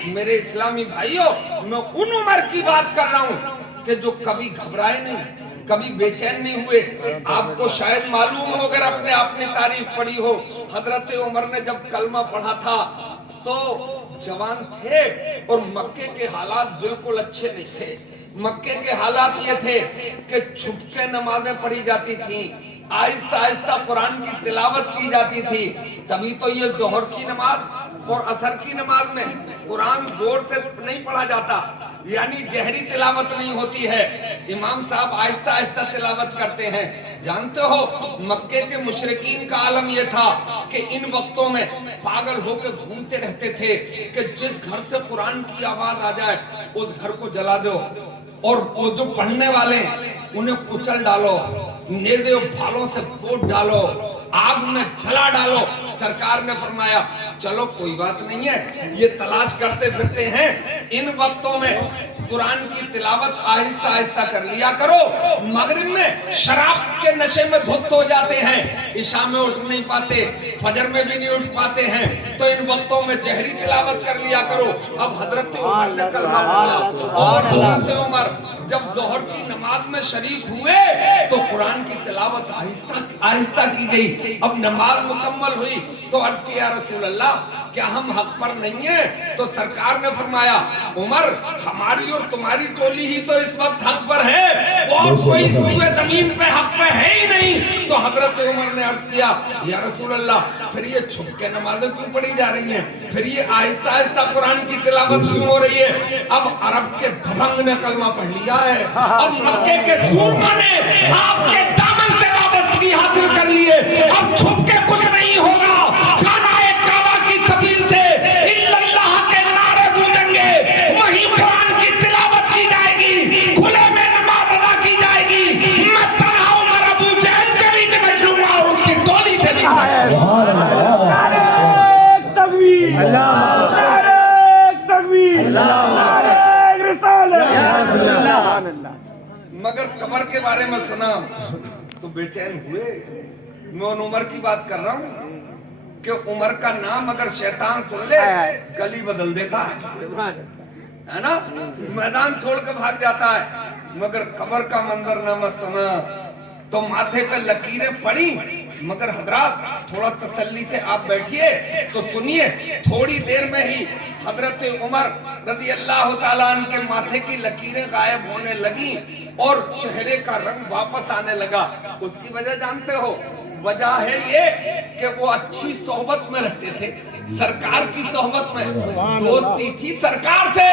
मेरे इस्लामी भाइयों, मैं उन उमर की बात कर रहा हूँ कि जो कभी घबराए नहीं, कभी बेचैन नहीं हुए। आपको शायद मालूम हो, अगर अपने अपनी तारीफ पढ़ी हो, हजरत उमर ने जब कलमा पढ़ा था तो जवान थे और मक्के के हालात बिल्कुल अच्छे नहीं थे। मक्के के हालात ये थे कि छुप के नमाजें पढ़ी जाती थी, आहिस्ता आहिस्ता कुरान की तिलावत की जाती थी। तभी तो ये जोहर की नमाज और असर की नमाज में कुरान जोर से नहीं पढ़ा जाता, यानी जहरी तिलावत नहीं होती है। इमाम साहब आहिस्ता आहिस्ता तिलावत करते हैं। जानते हो, मक्के के मुशरिकीन का आलम यह था कि इन वक्तों में पागल होकर घूमते रहते थे कि जिस घर से कुरान की आवाज आ जाए उस घर को जला दो, और वो जो पढ़ने वाले उन्हें कुचल डालो, नेज़े भालों से कोट डालो, आग में जला डालो। सरकार ने फरमाया चलो कोई बात नहीं है, ये तलाश करते फिरते हैं, इन वक्तों में कुरान की तिलावत आहिस्ता आहिस्ता कर लिया करो। मगरिब में शराब के नशे में धुत हो जाते हैं, इशा में उठ नहीं पाते, फजर में भी नहीं उठ पाते हैं, तो इन वक्तों में जहरी तिलावत कर लिया करो। अब हजरत उमर ने कलमा पढ़ा और हजरत उमर जब जोहर की नमाज में शरीक हुए तो कुरान की तिलावत आहिस्ता आहिस्ता की गई। अब नमाज मुकम्मल हुई तो अर्ज किया, रसूल अल्लाह क्या हम हक पर नहीं हैं? तो सरकार ने फरमाया उमर हमारी और तुम्हारी टोली ही तो इस वक्त हक पर है, और कोई सूए जमीन पे हक पे है ही नहीं। तो हजरत उमर ने अर्ज किया या रसूल अल्लाह, फिर ये छुप के नमाजें क्यों पढ़ी जा रही हैं? फिर ये आहिस्ता आहिस्ता कुरान की तिलावत क्यों हो रही है? अब अरब के दबंग ने कलमा पढ़ लिया है, अब मक्के के सूरमा ने आपके दामन से वाबस्तगी हासिल कर लिए, अब छुप के कुछ नहीं होगा। खाना एक काबा की तफील से इल्लल्लाह के नारे गूंजेंगे, वहीं कुरान की तिलावत की जाएगी, खुले में नमाज अदा की जाएगी। मैं तन्हा उमर अबू जहल से भी निपट लूंगा और उसकी टोली से भी। मगर कब्र के बारे में सुना तो बेचैन हुए। मैं उन उमर की बात कर रहा हूँ कि उमर का नाम अगर शैतान सुन ले गली बदल देता है ना, मैदान छोड़ कर भाग जाता है। मगर कब्र का मंजरनामा सुना तो माथे पे लकीरें पड़ी। मगर हजरात थोड़ा तसल्ली से आप बैठिए तो सुनिए, थोड़ी देर में ही हजरत उमर रज़ी अल्लाह ताला अन्हु के माथे की लकीरें गायब होने लगी और चेहरे का रंग वापस आने लगा। उसकी वजह जानते हो? वजह है ये कि वो अच्छी सोहबत में रहते थे, सरकार की सोहबत में दोस्ती थी सरकार से।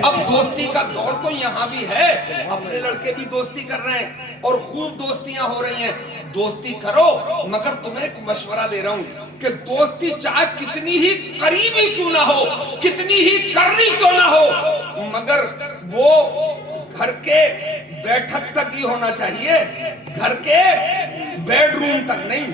अब दोस्ती का दौर तो यहाँ भी है, अपने लड़के भी दोस्ती कर रहे हैं और खूब दोस्तियां हो रही हैं। दोस्ती करो, मगर तुम्हें एक मशवरा दे रहा हूँ कि दोस्ती चाहे कितनी ही करीबी क्यों ना हो, कितनी ही करनी क्यों ना हो, मगर वो घर के बैठक तक ही होना चाहिए, घर के बेडरूम तक नहीं,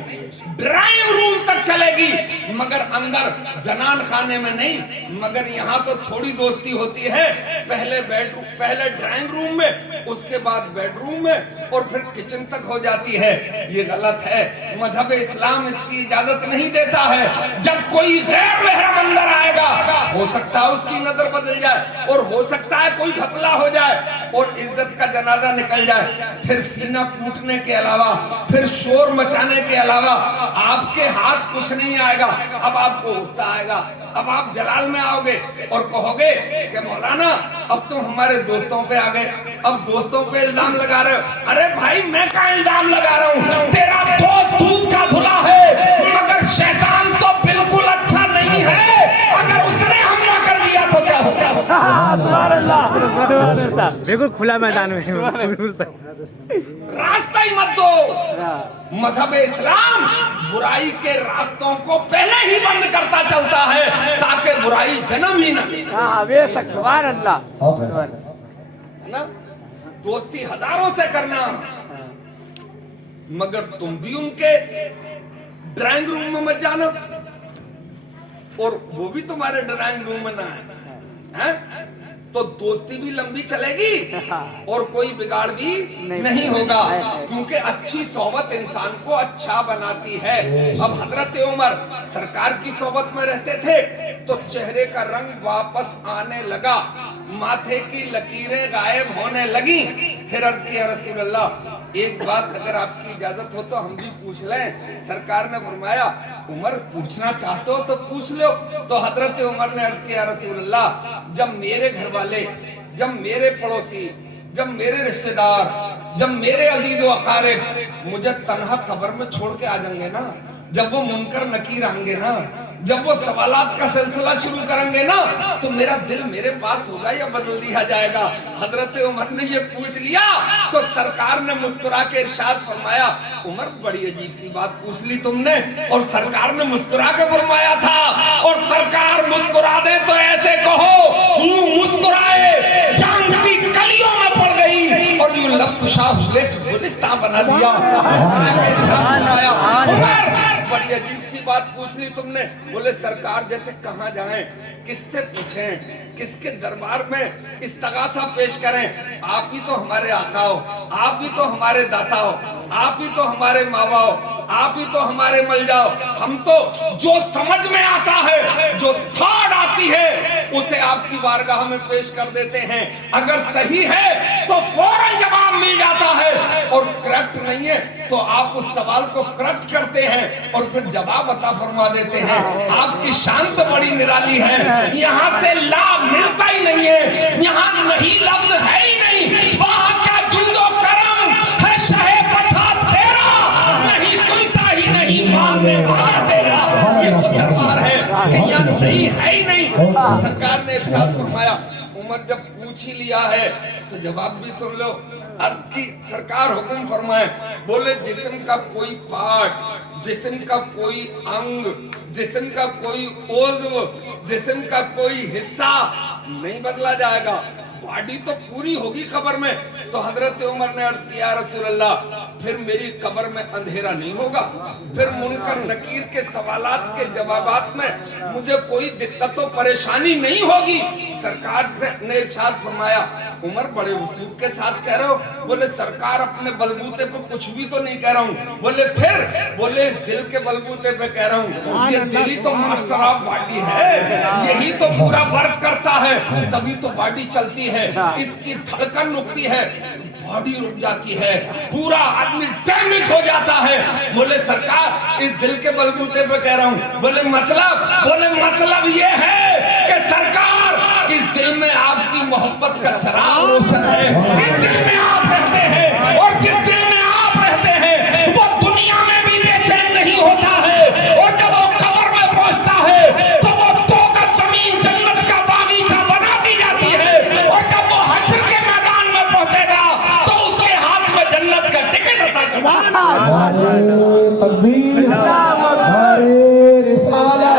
ड्राइंग रूम तक चलेगी, मगर अंदर जनान खाने में नहीं। मगर यहाँ तो थोड़ी दोस्ती होती है, पहले बेडरूम, पहले ड्राइंग रूम में, उसके बाद बेडरूम में और फिर किचन तक हो जाती है। ये गलत है, मजहब इस्लाम इसकी इजाजत नहीं देता है। जब कोई गैर महरम अंदर आएगा, हो सकता है उसकी नजर बदल जाए और हो सकता है कोई घपला हो जाए और इज्जत का जनाजा निकल जाए। फिर सीना कूटने के अलावा, फिर शोर मचाने के अलावा आपके हाथ कुछ नहीं आएगा। अब आपको गुस्सा आएगा, अब आप जलाल में आओगे और कहोगे कि मौलाना अब तो हमारे दोस्तों पे आ गए, अब दोस्तों पे इल्जाम लगा रहे हो। अरे भाई मैं क्या इल्जाम लगा रहा हूँ? तेरा दोस्त दूध का धुला है, मगर शैतान तो बिल्कुल अच्छा नहीं है। अगर उसने हमला कर दिया तो क्या होगा? बिल्कुल खुला मैदान में रास्ता ही मत दो। मजहब इस्लाम बुराई के रास्तों को पहले ही बंद करता चलता है ताकि बुराई जन्म ही न ले। ना दोस्ती हजारों से करना, मगर तुम भी उनके ड्राइंग रूम में मत जाना और वो भी तुम्हारे ड्राइंग रूम में ना है, तो दोस्ती भी लंबी चलेगी और कोई बिगाड़ भी नहीं होगा, क्योंकि अच्छी सोहबत इंसान को अच्छा बनाती है। अब हजरत उमर सरकार की सोहबत में रहते थे तो चेहरे का रंग वापस आने लगा, माथे की लकीरें गायब होने लगी। फिर अर्ज किया रसूल अल्लाह, एक बात अगर आपकी इजाजत हो तो हम भी पूछ लें। सरकार ने फरमाया उमर पूछना चाहते हो तो पूछ लो। तो हजरत उमर ने अर्ज किया रसूल अल्लाह, जब मेरे घर वाले, जब मेरे पड़ोसी, जब मेरे रिश्तेदार, जब मेरे अजीज व अकारिब मुझे तन्हा कब्र में छोड़ के आ जाएंगे ना, जब वो मुनकर नकीर आएंगे ना, जब वो सवालात का सिलसिला शुरू करेंगे ना, तो मेरा दिल मेरे पास होगा या बदल दिया जाएगा। हजरत उमर ने ये पूछ लिया तो सरकार ने मुस्कुरा के इरशाद फरमाया, उमर बड़ी अजीब सी बात पूछ ली तुमने। और सरकार ने मुस्कुरा के फरमाया था, और सरकार मुस्कुरा दे तो ऐसे कहो मुंह मुस्कुराए जान सी कलियों में पड़ गई और यूं लब कुशा हुए तो गुलिस्तान बना दिया। बड़ी अजीब सी बात पूछ ली तुमने। बोले सरकार जैसे कहाँ जाएं, किससे पूछें, किसके दरबार में इस्तगासा पेश करें? आप ही तो हमारे आका हो, आप ही तो हमारे दाता हो, आप ही तो हमारे माँ बाप हो, आप ही तो हमारे मल जाओ। हम तो जो समझ में आता है, जो थॉट आती है, उसे आपकी बारगाह में पेश कर देते हैं। अगर सही है तो फौरन जवाब मिल जाता है, और करेक्ट नहीं है तो आप उस सवाल को करेक्ट करते हैं और फिर जवाब अता फरमा देते हैं। आपकी शान तो बड़ी निराली है। यहाँ से लाभ मिलता ही नहीं है, यहाँ नहीं लफ्ज है ही नहीं। वहाँ क्या जूदो करम है शहे पथा तेरा, नहीं सुनता ही नहीं मानने वाला तेरा। ये वो दरबार है कि यहाँ नहीं है ही नहीं। सरकार ने इरशाद फरमाया, उमर जब पूछ ही लिया है तो जवाब भी सुन लो। अर्थ की सरकार हुक्म फरमाए, बोले जिस्म का कोई पार्ट, जिस्म का कोई अंग, जिस्म का कोई उज़्व, जिस्म का कोई हिस्सा नहीं बदला जाएगा, बॉडी तो पूरी होगी कब्र में। तो हजरत उमर ने अर्ज किया, रसूल अल्लाह, फिर मेरी कब्र में अंधेरा नहीं होगा, फिर मुनकर नकीर के सवालात के जवाबात में मुझे कोई दिक्कत और परेशानी नहीं होगी। सरकार ने इरशाद फरमाया, उमर बड़े वसूख के साथ कह रहे हो? बोले सरकार अपने बलबूते पे कुछ भी तो नहीं कह रहा हूँ। बोले फिर? बोले इस दिल के बलबूते पे कह रहा हूँ। ये दिल ही तो मास्टर ऑफ बॉडी है, यही तो पूरा वर्क करता है, तभी तो बॉडी चलती है। इसकी धड़कन रुकती है, बॉडी रुक जाती है, पूरा आदमी डैमेज हो जाता है। बोले सरकार इस दिल के बलबूते पे कह रहा हूँ। बोले मतलब ये है कि सरकार इस दिल में आपकी मोहब्बत का चराग रोशन है, इस दिल में आप रहते हैं, और जिस दिल में आप रहते हैं वो दुनिया में भी बेचैन नहीं होता है, और जब वो कब्र में पहुंचता है तो वो दो गज जमीन जन्नत का बागीचा बना दी जाती है, और जब वो हश्र के मैदान में पहुंचेगा तो उसके हाथ में जन्नत का टिकट अता करना। नारे तकबीर, नारे रिसालत,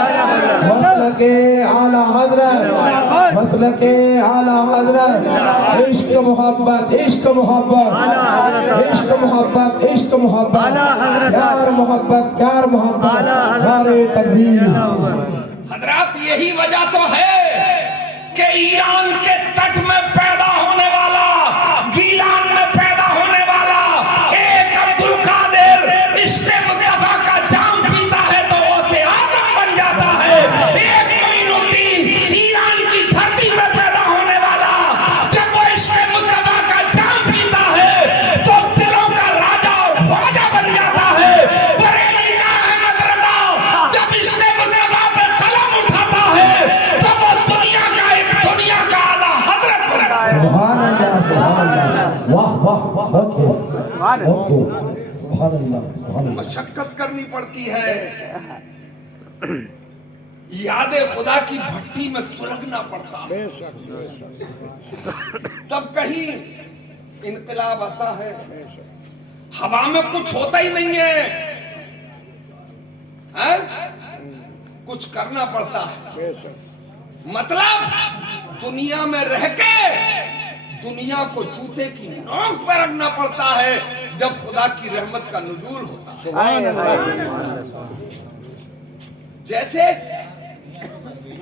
मसलके आला हजरत, मसलके आला हजरत। इश्क मोहब्बत, इश्क मोहब्बत, इश्क मोहब्बत, इश्क मोहब्बत, प्यार मोहब्बत, प्यार मोहब्बत। नारे तकबीर। हजरत यही वजह तो है कि ईरान के तट में पैदा होने वाला, गीलान में पैदा होने वाला एक अब्दुल कादिर इश्क़ मुस्तफा का जाम पीता है तो वो से आदम बन जाता है। एक मोइनुद्दीन ईरान की धरती में पैदा होने वाला, जब वो इश्क़ मुस्तफा का जाम पीता है तो दिलों का राजा और ख्वाजा बन जाता है। बरेली का अहमद रज़ा जब इश्क़ मुस्तफा पे कलम उठाता है तो वो दुनिया का आला हजरत बनता है। सुभान अल्लाह, सुभान अल्लाह, वाह वाह, बहुत खूब, बहुत खूब, सुभान अल्लाह, सुभान अल्लाह। मशक्कत करनी पड़ती है, याद खुदा की भट्टी में सुलगना पड़ता है, तब कहीं इनकलाब आता है। हवा में कुछ होता ही नहीं है, कुछ करना पड़ता है। मतलब दुनिया में रह के दुनिया को जूते की नोक पर रखना पड़ता है जब खुदा की रहमत का नुज़ूल होता है। जैसे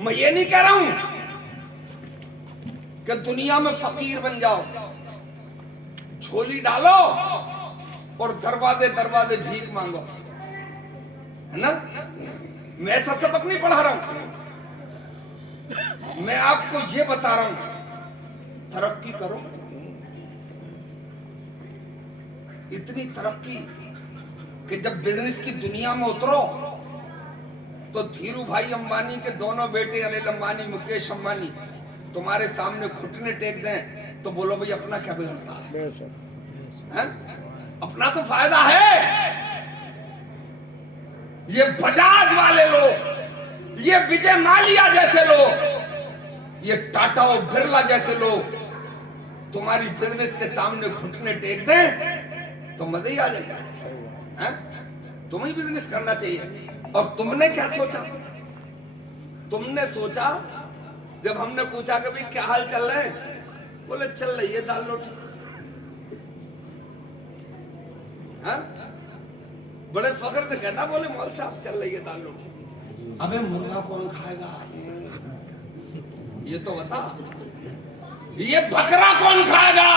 मैं ये नहीं कह रहा हूं कि दुनिया में फकीर बन जाओ, झोली डालो और दरवाजे दरवाजे भीख मांगो, है ना? मैं ऐसा सबक नहीं पढ़ा रहा हूं, मैं आपको ये बता रहा हूं तरक्की करो। इतनी तरक्की कि जब बिजनेस की दुनिया में उतरो तो धीरू भाई अंबानी के दोनों बेटे अनिल अंबानी, मुकेश अंबानी तुम्हारे सामने घुटने टेक दें तो बोलो भाई अपना क्या बिगड़ता है? अपना तो फायदा है। ये बजाज वाले लोग, ये विजय माल्या जैसे लोग, ये टाटा और बिरला जैसे लोग तुम्हारी बिजनेस के सामने घुटने टेक दें तो मजा ही आ जाएगा। तुम्हें ही बिजनेस करना चाहिए। और तुमने क्या सोचा? तुमने सोचा जब हमने पूछा कि भाई क्या हाल चल रहे हैं, बोले चल रही है दाल रोटी। बड़े फख्र से कहता, बोले मौल साहब चल रही है दाल रोटी। अबे मुर्गा कौन खाएगा ये तो बता, ये बकरा कौन खाएगा,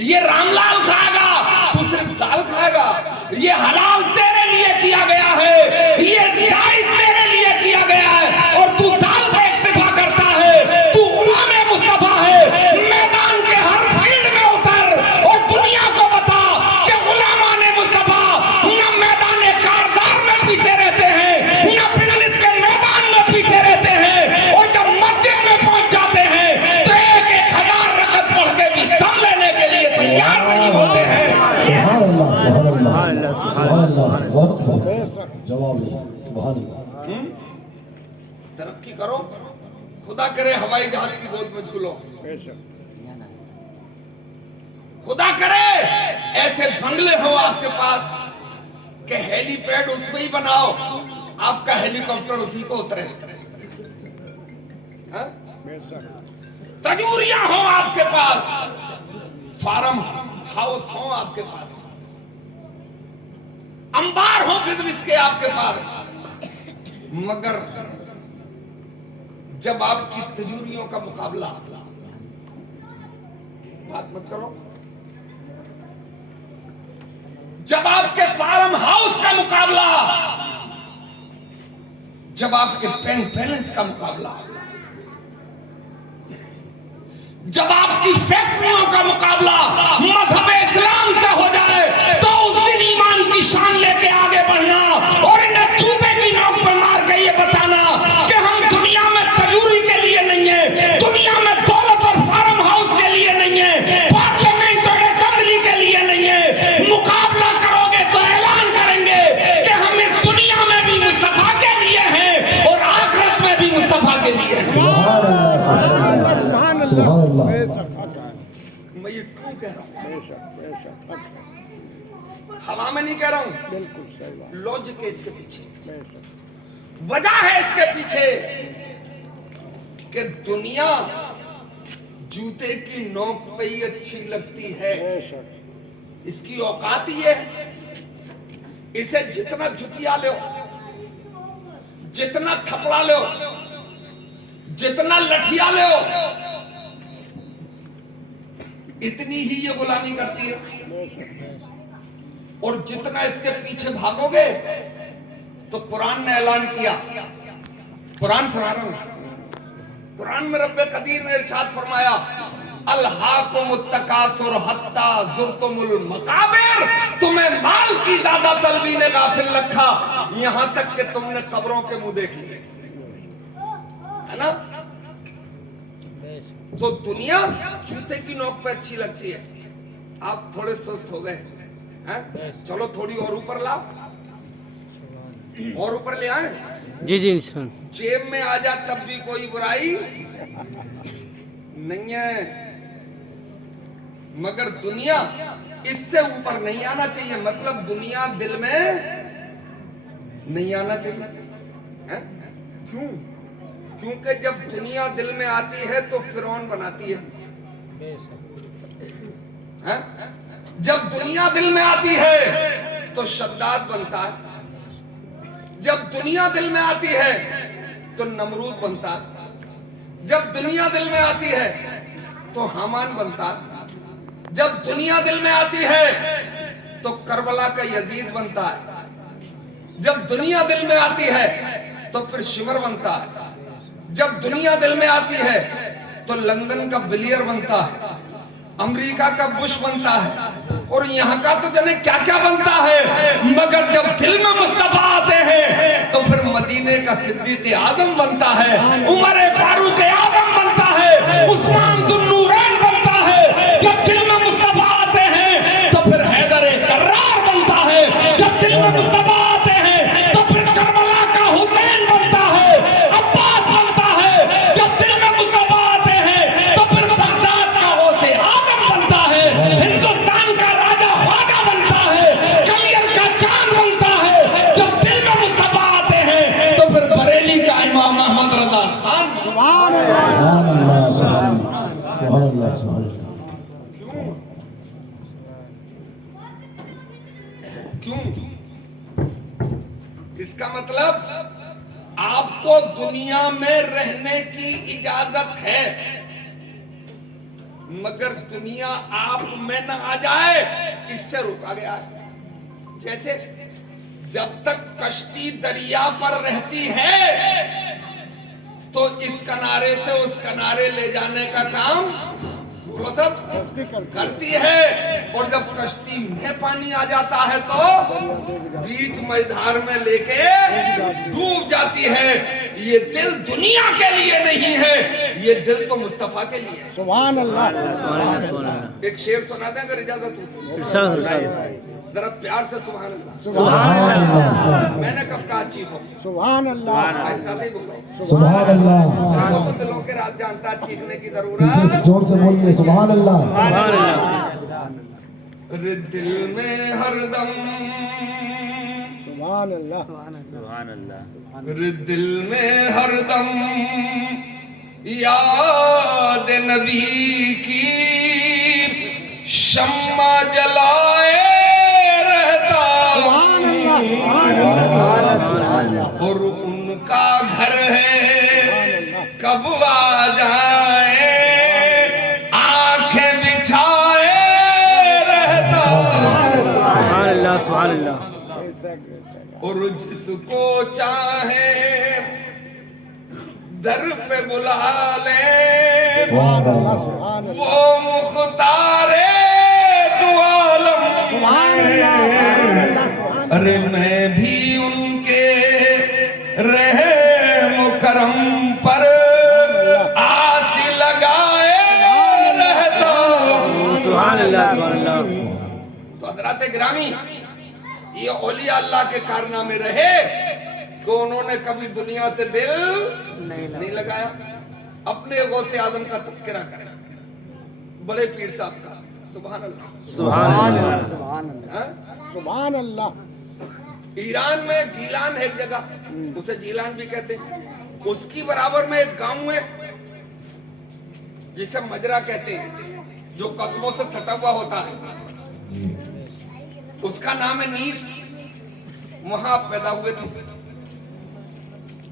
ये रामलाल खाएगा, तू सिर्फ दाल खाएगा। یہ حلال تیرے لیے کیا گیا ہے, یہ جائز تیرے لیے کیا گیا ہے, اور تو دال پہ اکتفا کرتا ہے. تو غلام مصطفیٰ ہے, میدان کے ہر فیلڈ میں اتر اور دنیا کو بتا کہ غلامان مصطفیٰ نہ میدان کارزار میں پیچھے رہتے ہیں, نہ بزنس کے میدان میں پیچھے رہتے ہیں, اور جب مسجد میں پہنچ جاتے ہیں تو 1,000 رکعت پڑھ کے بھی دم لینے کے لیے تیار نہیں ہوتے ہیں. سبحان اللہ, سبحان اللہ, سبحان اللہ, بہت خوب جواب لیا. سبحان اللہ. ترقی کرو, خدا کرے ہوائی جہاز کی گود میں جھولو, خدا کرے ایسے بنگلے ہو آپ کے پاس کہ ہیلی پیڈ اس پہ ہی بناؤ, آپ کا ہیلی کاپٹر اسی کو اترے. تجوریاں ہو آپ کے پاس, فارم ہاؤس ہو آپ کے پاس, انبار ہو بزنس کے آپ کے پاس, مگر جب آپ کی تجوریوں کا مقابلہ, بات مت کرو, جب آپ کے فارم ہاؤس کا مقابلہ, جب آپ کے بینک بیلنس کا مقابلہ, جب آپ کی فیکٹریوں کا مقابلہ مذہب اسلام سے ہو جائے تو اس دن ایمان کی شان لے کے آگے بڑھنا اور انہیں جوتے کی نوک پہ مار کے یہ بتانا کہ ہم دنیا میں تجوری کے لیے نہیں ہیں, دنیا میں دولت اور فارم ہاؤس کے لیے نہیں ہیں, پارلیمنٹ اور اسمبلی کے لیے نہیں ہیں. مقابلہ کرو گے تو اعلان کریں گے کہ ہم اس دنیا میں بھی مصطفیٰ کے لیے ہیں اور آخرت میں بھی مصطفیٰ کے لیے ہیں. سبحان اللہ, سبحان اللہ, سبحان اللہ. میں یہ کیوں کہہ رہا ہوں, ہوا میں نہیں کہہ رہا ہوں, لاجک ہے اس کے پیچھے, وجہ ہے اس کے پیچھے کہ دنیا جوتے کی نوک پہ ہی اچھی لگتی ہے. اس کی اوقات یہ ہے, اسے جتنا جتیا لو, جتنا تھپڑا لو, جتنا لٹھیا لو, اتنی ہی یہ غلامی کرتی ہے. اور جتنا اس کے پیچھے بھاگو گے تو قرآن نے اعلان کیا, قرآن سنا رہا ہوں, قرآن میں رب قدیر نے ارشاد فرمایا الہاکم التکاثر حتی زرتم المقابر, تمہیں مال کی زیادہ طلبی نے غافل رکھا یہاں تک کہ تم نے قبروں کے منہ دیکھ لیے, ہے نا. تو دنیا جوتے کی نوک پہ اچھی لگتی ہے. آپ تھوڑے سست ہو گئے, چلو تھوڑی اور اوپر لاؤ, اور اوپر لے آئیں. جی جی انشاءاللہ. جیب میں آ جا تب بھی کوئی برائی نہیں ہے, مگر دنیا اس سے اوپر نہیں آنا چاہیے. مطلب دنیا دل میں نہیں آنا چاہیے. کیوں؟ کیونکہ جب دنیا دل میں آتی ہے تو فرعون بناتی ہے. جب دنیا دل میں آتی ہے تو شداد بنتا ہے, جب دنیا دل میں آتی ہے تو نمرود بنتا ہے, جب دنیا دل میں آتی ہے تو حامان بنتا ہے, جب دنیا دل میں آتی ہے تو کربلا کا یزید بنتا ہے, جب دنیا دل میں آتی ہے تو پھر شمر بنتا ہے, جب دنیا دل میں آتی ہے تو لندن کا بلیئر بنتا ہے, امریکہ کا بش بنتا ہے, اور یہاں کا تو جانے کیا کیا بنتا ہے. مگر جب دل میں مصطفیٰ آتے ہیں تو پھر مدینے کا صدیق اعظم بنتا ہے, عمر فاروق اعظم بنتا ہے, عثمان ذو النورین بنتا ہے. جب دل میں مصطفیٰ آتے ہیں تو پھر حیدر کرار بنتا ہے, جب دل میں مصطفیٰ آتے ہیں تو پھر کربلا کا حسین بنتا ہے, عباس بنتا ہے, جب دل میں مصطفیٰ آتے ہیں تو پھر بغداد کا غوث اعظم بنتا ہے, ہندوستان کا راجہ خواجہ بنتا ہے, کلیئر کا چاند بنتا ہے. جب دل میں مصطفیٰ آتے ہیں تو پھر بریلی کا امام احمد رضا خان. سبحان اللہ, سبحان اللہ, سبحان اللہ. کیوں؟ اس کا مطلب آپ کو دنیا میں رہنے کی اجازت ہے, مگر دنیا آپ میں نہ آ جائے اس سے روکا گیا ہے. जैसे जब तक कश्ती दरिया पर रहती है तो इस किनारे से उस किनारे ले जाने का काम बोलो सब करती है, और जब कश्ती में पानी आ जाता है तो बीच मैदान में लेके डूब जाती है। ये दिल दुनिया के लिए नहीं है, ये दिल तो मुस्तफा के लिए है। सुभान अल्लाह। एक शेर सुना दें अगर इजाजत हो, जरा प्यार से सुभान अल्लाह। सुभान अल्लाह। मैंने कब कहा चीख हो, सुभान अल्लाह। ऐसा से ही बोलो। सुभान अल्लाह। अरे वो तो दिलों के राज जानता है, चीखने की पीछे जरूरत। से जोर से बोलिए सुभान अल्लाह। रे दिल में हरदम, सुभान अल्लाह। सुभान अल्लाह। रे दिल में हरदम याद नबी की शम्मा जलाए रहता, और उनका घर है कब आ जाए आंखें बिछाए रहता, और जिसको चाहे दर पे बुला ले वो मुख्तारे दो आलम है। अरे मैं भी उनके रहम करम पर आस लगाए रहता हूं। तो हज़रात गिरामी, ये औलिया अल्लाह के कारनामे रहे कि उन्होंने कभी दुनिया से दिल नहीं लगाया। अपने गौसे आजम का तज़किरा करें, बड़े पीर साहब का। सुभान अल्लाह। सुभान अल्लाह। ईरान में गीलान है एक जगह, उसे जीलान भी कहते हैं। उसकी बराबर में एक गांव है जिसे मजरा कहते हैं, जो कस्बों से सटा हुआ होता है। उसका नाम है नीर। वहां पैदा हुए थे,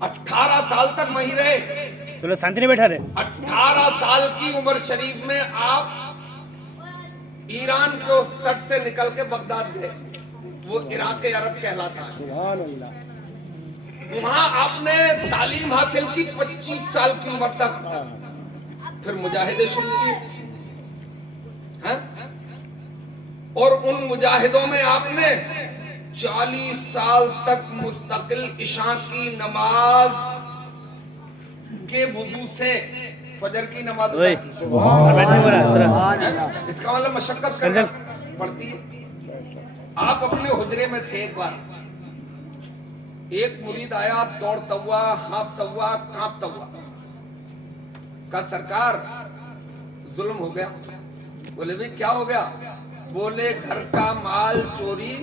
18 साल तक वहीं रहे। चलो शांति नहीं बैठा रहे। 18 साल की उम्र शरीफ में आप ईरान के उस तट से निकल के बगदाद गए, वो इराक अरब कहलाता है। सुभान अल्लाह। वहां आपने तालीम हासिल की 25 साल की उम्र तक, फिर मुजाहिदे शुरू किए हैं? और उन मुजाहिदों में आपने 40 साल तक मुस्तकिल इशा की नमाज के वुजू से फजर की नमाज अदा की। इसका मतलब मशक्कत करना पड़ती है। आप अपने हुजरे में थे, एक बार एक मुरीद आया, दौड़ता हुआ, हाँफता हुआ, कांपता हुआ, का सरकार जुल्म हो गया। बोले भाई क्या हो गया? बोले घर का माल चोरी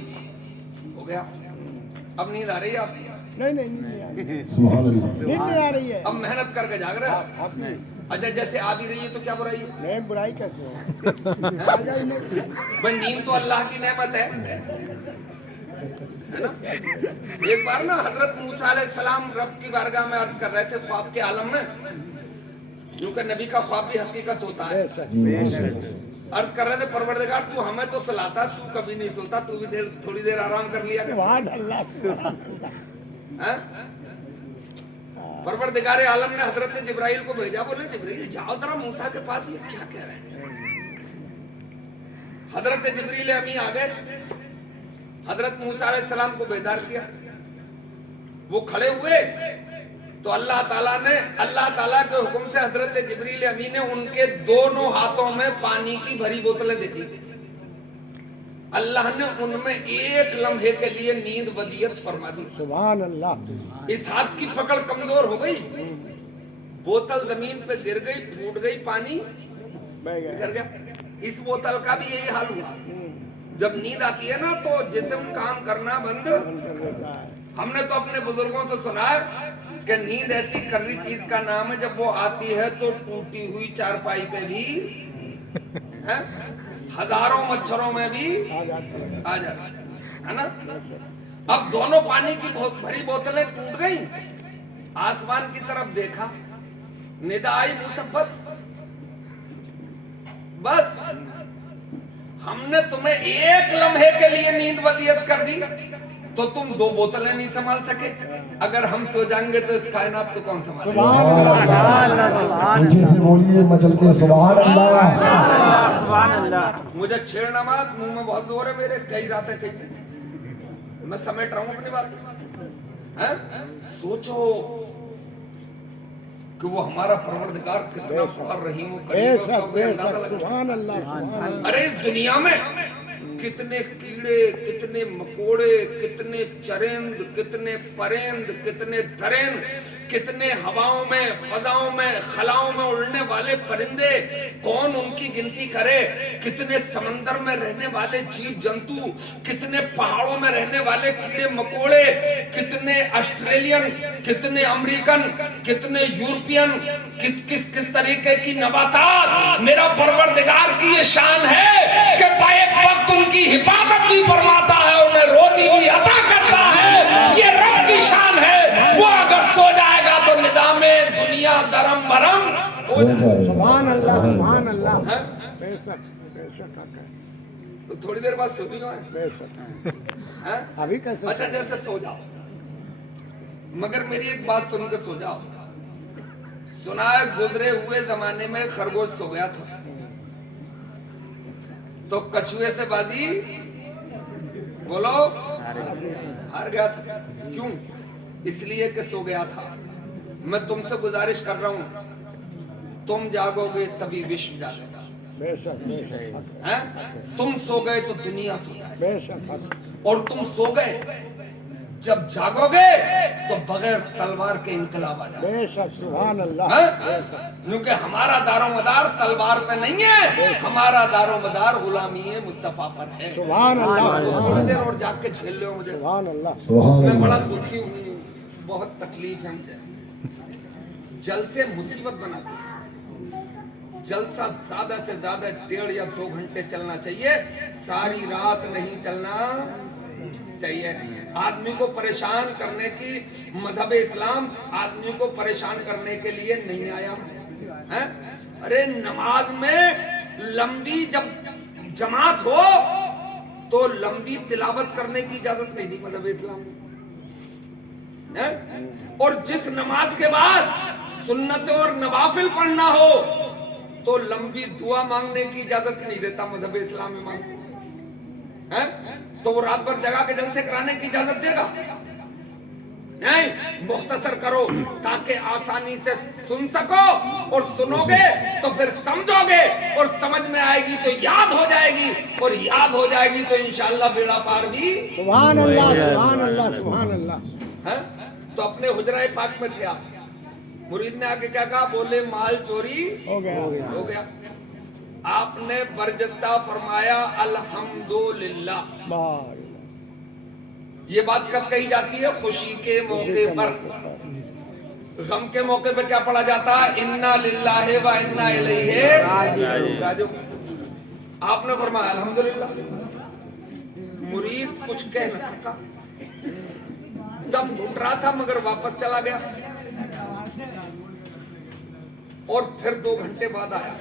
हो गया। अब नींद आ रही है आपकी? नहीं सुभान अल्लाह। नींद नहीं आ रही है। अब मेहनत करके जाग रहे हैं। अच्छा, जैसे आ भी रही है तो क्या बुराई है? नहीं, बुराई कैसे हो? भाई नींद तो अल्लाह की नेमत है ना? एक बार ना हजरत मूसा अलैहिस्सलाम रब की बारगाह में अर्ज कर रहे थे ख्वाब के आलम में, क्योंकि नबी का ख्वाब भी हकीकत होता है। अर्ज कर रहे थे, परवरदिगार तू हमें तो सुलाता, तू कभी नहीं सुलता, तू भी थोड़ी देर आराम कर लिया कर। सुभान अल्लाह। हैं? परवरदिगार आलम ने हजरत जिब्राइल को भेजा, बोले जिब्राइल जाओ जरा मूसा के पास, ये क्या कह रहे हैं। हजरत जिब्रील अमी आ गए, हजरत मूसा अलैहिस्सलाम को बेदार किया। वो खड़े हुए तो अल्लाह ताला के हुक्म से हजरत जिब्रील अमी ने उनके दोनों हाथों में पानी की भरी बोतलें दे दी। अल्लाह ने उनमें एक लम्हे के लिए नींद वदियत फरमा दी। सुभान अल्लाह। इस हाथ की पकड़ कमजोर हो गई, बोतल जमीन पे गिर गई, फूट गई, पानी गिर गया। इस बोतल का भी यही हाल हुआ। जब नींद आती है ना तो जिस्म काम करना बंद। हमने तो अपने बुजुर्गों से सुना है कि नींद ऐसी कर्री चीज का नाम है, जब वो आती है तो टूटी हुई चारपाई पे भी है, हजारों मच्छरों में भी आ जाती है ना। अब दोनों पानी की भरी बोतलें टूट गई, आसमान की तरफ देखा, निदा आई मुंह से बस हमने तुम्हें एक लम्हे के लिए नींद वदियत कर दी तो तुम 2 बोतलें नहीं संभाल सके। अगर हम सो जाएंगे तो इस कायनात को कौन संभालेगा? नीचे से बोलिए मचल के सुभान अल्लाह। मुझे छेड़ना मत, मुंह में बहुत जोर है मेरे, कई रातें चाहिए, मैं समेट रहा हूं अपनी बात। हैं? सोचो कि वो हमारा परवरदिगार कितना बड़ा रहीम व करीम है, उसका कोई अंदाजा लगा? सुभान अल्लाह, सुभान अल्लाह। अरे इस दुनिया में कितने कीड़े, कितने मकोड़े, कितने चरिंद, कितने परिंद, कितने दरिंद, कितने हवाओं में, फजाओं में, खलाओं में उड़ने वाले परिंदे, कौन उनकी गिनती करे? कितने समंदर में रहने वाले जीव जंतु, कितने पहाड़ों में रहने वाले कीड़े मकोड़े, कितने ऑस्ट्रेलियन, कितने अमेरिकन, कितने यूरोपियन, किस किस तरीके की नबातात। मेरा परवरदिगार की ये शान है कि बैक वक्त उनकी हिफाजत भी फरमाता है, उन्हें रोटी भी अता करता है। ये रब की शान है। वो अगर सो जाएगा तो निजामे दुनिया दरम बरम हो जाएगा। सुभान अल्लाह, सुभान अल्लाह। हैं? बेशक, बेशक आका, तो थोड़ी देर बाद सो भी गए बेशक। हैं? अभी कैसे? अच्छा जैसे सो जाओ, मगर मेरी एक बात सुन के सो जाओ। सुना है गुजरे हुए जमाने में खरगोश सो गया था तो कछुए से बाजी बोलो हार गया था। क्यों? इसलिए कि सो गया था। मैं तुमसे गुजारिश कर रहा हूं, तुम जागोगे तभी विश्व जागेगा। बेशक, बेशक, हैं? तुम सो गए तो दुनिया सो जाएगी। बेशक, और तुम सो गए, जब जागोगे तो बगैर तलवार के इनकलाब आ जाएगा। बेशक, सुभान अल्लाह। हैं? क्योंकि हमारा दारोमदार तलवार पे नहीं है, हमारा दारोमदार गुलामी है मुस्तफा पर है। सुभान अल्लाह, तो थोड़ी देर और जाग के झेल लो मुझे, सुभान अल्लाह। मैं बड़ा दुखी हूँ, बहुत तकलीफ है मुझे। जलसे मुसीबत बना दी। जलसा ज्यादा से ज्यादा 1.5 या 2 घंटे चलना चाहिए, सारी रात नहीं चलना चाहिए। आदमी को परेशान करने की मजहब इस्लाम आदमी को परेशान करने के लिए नहीं आया है। अरे नमाज में लंबी जब जमात हो तो लंबी तिलावत करने की इजाजत नहीं दी मजहब इस्लाम ने। और जिस नमाज के बाद सुन्नत और नवाफिल पढ़ना हो तो लंबी दुआ मांगने की इजाजत नहीं देता मजहब इस्लाम में। मांग है तो वो रात भर जगा के जलसे कराने की इजाजत देगा? नहीं, मुख्तसर करो ताकि आसानी से सुन सको, और सुनोगे तो फिर समझोगे, और समझ में आएगी तो याद हो जाएगी, और याद हो जाएगी तो इंशाअल्लाह बेड़ा पार भी। सुभान अल्लाह, सुभान अल्लाह, सुभान अल्लाह। हैं? तो अपने हुजरा पाक में थे आप, मुरीद ने आके क्या कहा? बोले माल चोरी हो गया, हो गया। आपने बरजस्ता फरमाया अल्हम्दुलिल्लाह। ये बात कब कही जाती है? खुशी के मौके पर। गम के मौके पे क्या पढ़ा जाता है? इन्ना लिल्लाहि व इन्ना इलैहि राजिऊन। आपने फरमाया अल्हम्दुलिल्लाह। मुरीद कुछ कह न सका, दम घुट रहा था मगर वापस चला गया, और फिर 2 घंटे बाद आया।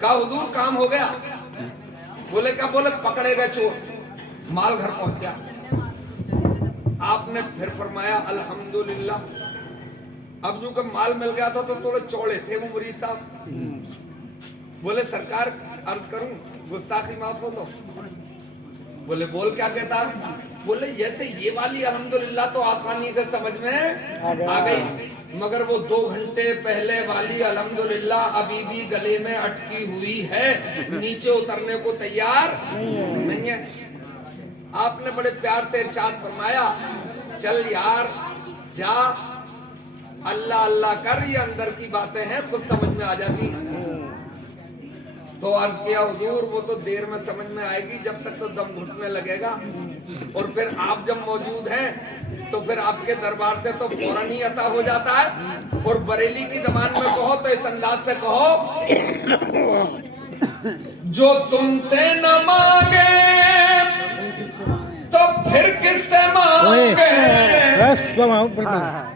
कहा हुजूर काम हो गया? बोले क्या? बोले पकड़े गए चोर, माल घर पहुंच गया। आपने फिर फरमाया अल्हम्दुलिल्लाह। अब जो कि माल मिल गया था तो थोड़े चौड़े थे वो मुरीद साहब। बोले सरकार अर्ज करूं, गुस्ताखी माफ हो तो? बोले बोल क्या कहता? बोले जैसे ये वाली अल्हम्दुलिल्लाह तो आसानी से समझ में आ गई, मगर वो 2 घंटे पहले वाली अल्हम्दुलिल्लाह अभी भी गले में अटकी हुई है, नीचे उतरने को तैयार नहीं है। आपने बड़े प्यार से इरशाद फरमाया, चल यार जा, अल्लाह अल्लाह कर, ये अंदर की बातें हैं, खुद समझ में आ जाती हैं। तो अर्ज किया हुजूर वो तो देर में समझ में आएगी, जब तक तो दम घुटने लगेगा, और फिर आप जब मौजूद हैं तो फिर आपके दरबार से तो फौरन ही अता हो जाता है। और बरेली की जबान में कहो तो इस अंदाज से कहो, जो तुमसे न मांगे तो फिर किससे मांगे?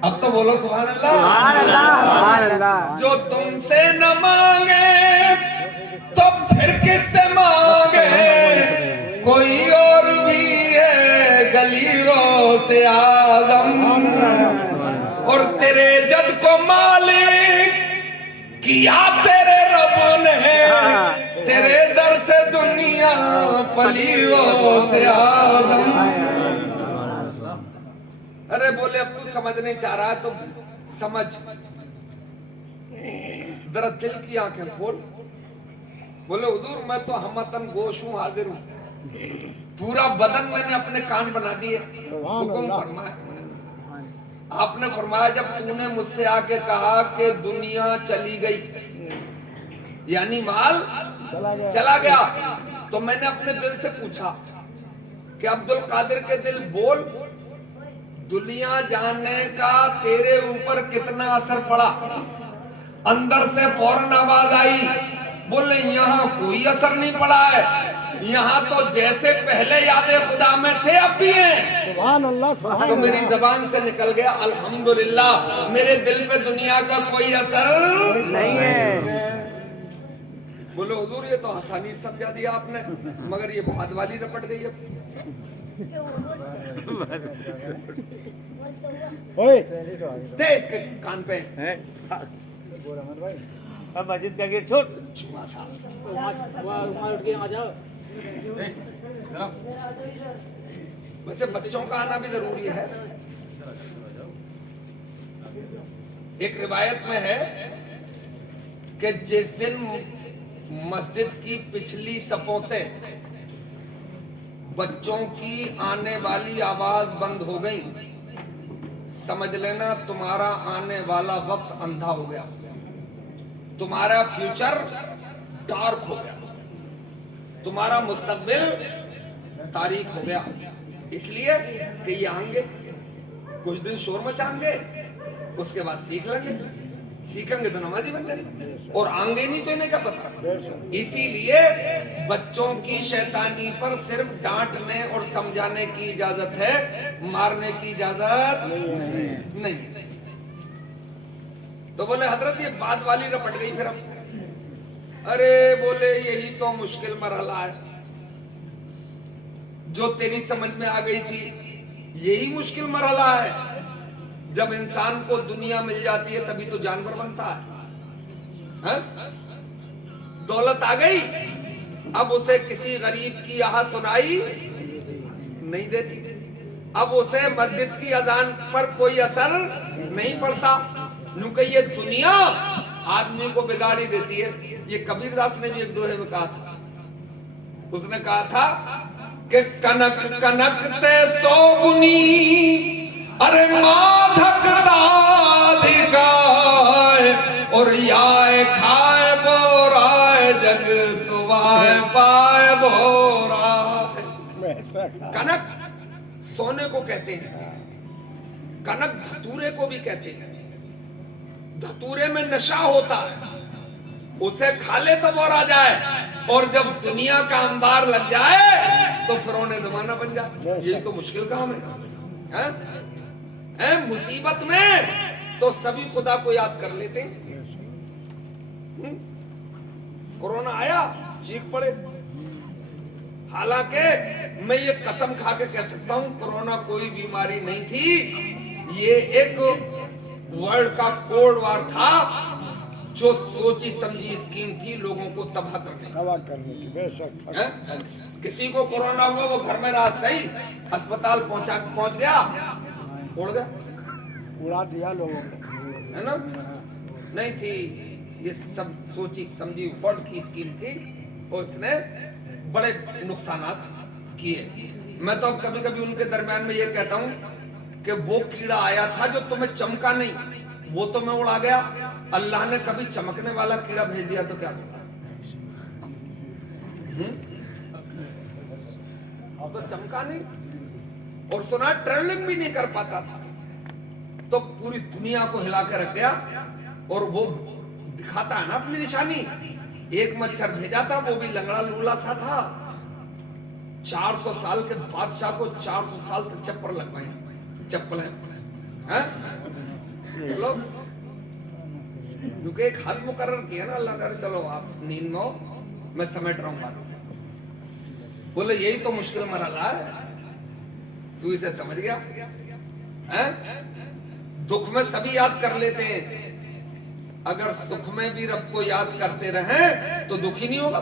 अब तो बोलो सुभान अल्लाह। जो तुमसे न मांगे तो गलियों से आदम और तेरे जद को मालिक किया तेरे रब ने तेरे दर से दुनिया पलियों से आदम। अरे बोले अब तू समझ नहीं चाह रहा तो समझ, जरा दिल की आंखें खोल। बोले हुजूर मैं तो हमतन गोश हूँ, हाजिर हूँ, पूरा बदन मैंने अपने कान बना दिए। हुक्म फरमाया। आपने फरमाया जब तूने मुझसे आके कहा कि दुनिया चली गई यानी माल चला गया, तो मैंने अपने दिल से पूछा कि अब्दुल कादिर के दिल बोल, दुनिया जाने का तेरे ऊपर कितना असर पड़ा? अंदर से फौरन आवाज आई, बोले यहाँ कोई असर नहीं पड़ा है, यहाँ तो जैसे पहले यादें खुदा में थे अब भी हैं। सुभान अल्लाह, सुभान तो मेरी जबान से निकल गया अल्हम्दुलिल्लाह, मेरे दिल पे दुनिया का कोई असर नहीं है। बोलो हुजूर ये तो आसानी से समझा दिया आपने, मगर ये बाद वाली रपट गई अब। ओए दे इसके कान पे अब मस्जिद का गेट छोड़। वैसे बच्चों का आना भी जरूरी है। एक रिवायत में है कि जिस दिन मस्जिद की पिछली सफों से बच्चों की आने वाली आवाज बंद हो गई, समझ लेना तुम्हारा आने वाला वक्त अंधा हो गया, तुम्हारा फ्यूचर डार्क हो गया, तुम्हारा मुस्तकबिल तारीख हो गया। इसलिए कि ये आएंगे कुछ दिन शोर मचाएंगे, उसके बाद सीख लेंगे, सीखेंगे तो नमाजी बन जाएंगे, और आएंगे नहीं तो इन्हें क्या पता। इसीलिए बच्चों की शैतानी पर सिर्फ डांटने और समझाने की इजाजत है, मारने की इजाजत नहीं। तो बोले हजरत ये बात वाली रपट गई फिर अब। अरे बोले यही तो मुश्किल मरहला है जो तेरी समझ में आ गई थी, यही मुश्किल मरहला है। जब इंसान को दुनिया मिल जाती है तभी तो जानवर बनता है? दौलत आ गई, अब उसे किसी गरीब की आह सुनाई नहीं देती, अब उसे मस्जिद की अजान पर कोई असर नहीं पड़ता, क्योंकि ये दुनिया आदमी को बिगाड़ी देती है। ये कबीरदास ने भी एक दोहे में कहा था, उसने कहा था कि कनक कनक ते सो बुनी अरे माधकता धिकाए और याए खाए बोराए जग तुवाए पाए बोरा। कनक सोने को कहते हैं, कनक धतूरे को भी कहते हैं। धतूरे में नशा होता है, उसे खा ले तो बोर आ जाए, और जब दुनिया का अंबार लग जाए तो फिरौने जमाना बन जाए। यही तो मुश्किल काम है? मुसीबत में तो सभी खुदा को याद कर लेते हैं। कोरोना आया चीख पड़े, हालांकि मैं ये कसम खा के कह सकता हूं कोरोना कोई बीमारी नहीं थी, ये एक वर्ल्ड का कोल्ड वार था जो सोची समझी स्कीम थी लोगों को तबाह करने की। बेशक किसी को कोरोना हुआ वो घर में रहा सही, अस्पताल पहुंच गया उड़ गया, उड़ा दिया लोगों ने, है ना? नहीं थी, ये सब सोची समझी वर्ल्ड की स्कीम थी और इसने बड़े नुकसानात किए। मैं तो अब कभी कभी उनके दरमियान में ये कहता हूँ कि वो कीड़ा आया था जो तुम्हें चमका नहीं, वो तो मैं उड़ा गया। अल्लाह ने कभी चमकने वाला कीड़ा भेज दिया तो क्या होगा? तो चमका नहीं, और सुना ट्रेवलिंग भी नहीं कर पाता था, तो पूरी दुनिया को हिला के रख गया। और वो दिखाता है ना अपनी निशानी। एक मच्छर भेजा था, वो भी लंगड़ा लूला सा था। 400 साल के बादशाह को 400 साल तक चप्पल लगवाई, चप्पल है चलो, क्योंकि एक हद मुकर्रर किया ना अल्लाह ने, चलो आप नींद में हो, मैं समेट रहा हूं बात। बोले यही तो मुश्किल मरहला है। तू इसे समझ गया हैं? दुख में सभी याद कर लेते हैं, अगर सुख में भी रब को याद करते रहें तो दुख ही नहीं होगा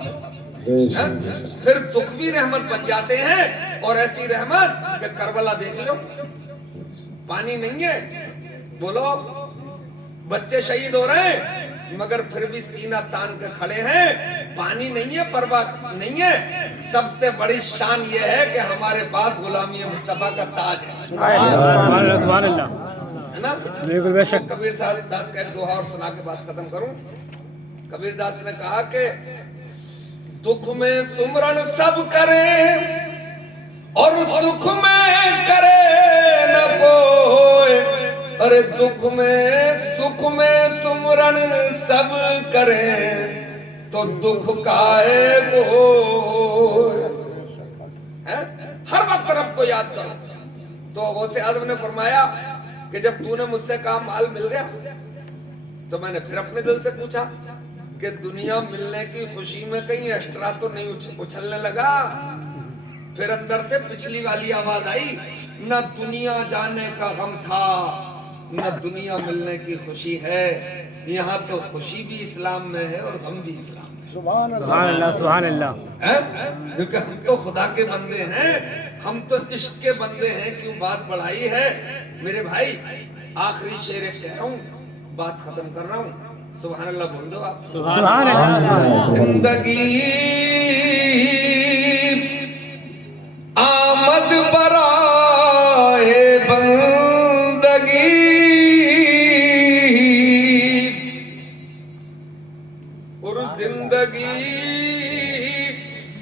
हैं? फिर दुख भी रहमत बन जाते हैं। और ऐसी रहमत कि करबला देख लो, पानी नहीं है, बोलो बच्चे शहीद हो रहे हैं मगर फिर भी सीना तान के खड़े हैं, पानी नहीं है, परवाह नहीं है। सबसे बड़ी शान ये है कि हमारे पास गुलामी मुस्तफा का ताज है, सुभान अल्लाह। है ना? बिल्कुल बेशक। कबीर साहब दास का एक दोहा और सुना के बात खत्म करूं। कबीर दास ने कहा कि दुख में सुमरन सब करें और सुख में करे न कोई, अरे दुख में सुख में सुमरन सब करें तो दुख काहे को है? हर वक्त रब को याद करो। तो गौसे आज़म ने फरमाया कि जब तूने मुझसे कहा माल मिल गया तो मैंने फिर अपने दिल से पूछा कि दुनिया मिलने की खुशी में कहीं एक्स्ट्रा तो नहीं उछलने लगा। फिर अंदर से पिछली वाली आवाज आई, न दुनिया जाने का गम था न दुनिया मिलने की खुशी है, यहाँ तो खुशी भी इस्लाम में है और गम भी इस्लाम में। सुभान सुभान अल्लाह, सुभान अल्लाह। है? क्योंकि हम तो खुदा के बंदे हैं, हम तो इश्क के बंदे हैं। क्यों बात बढ़ाई है मेरे भाई? आखिरी शेर कह रहा हूँ, बात खत्म कर रहा हूँ। सुभान अल्लाह बोल दो आप। सुभान अल्लाह। जिंदगी आमद बराए बंदगी, और जिंदगी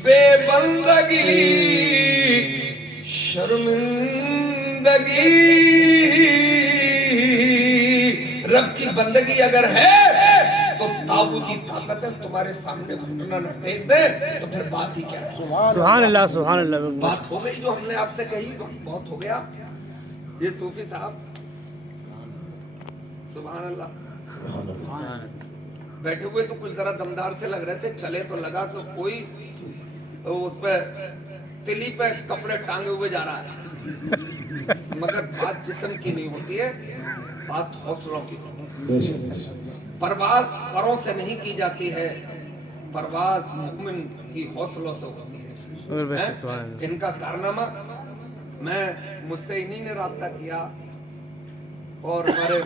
बेबंदगी शर्मिंदगी। रब की बंदगी अगर है तो ताबूती ताकत है तुम्हारे सामने घुटना न टेक दे तो फिर बात ही क्या है? सुभान अल्लाह, सुभान अल्लाह। बात हो गई जो हमने आपसे कही, बहुत हो गया। ये सूफी साहब सुभान अल्लाह बैठे हुए तो कुछ जरा दमदार से लग रहे थे, चले तो लगा तो कोई उस पे तिली पे कपड़े टांगे हुए जा रहा है। मगर बात जिस्म की नहीं होती है, बात हौसलों की होती है। परवाज परों से नहीं की जाती है, परवाज मुमिन की हौसलों से होती है। इनका कारनामा मैं मुझसे इन्हीं ने राब्ता किया और हमारे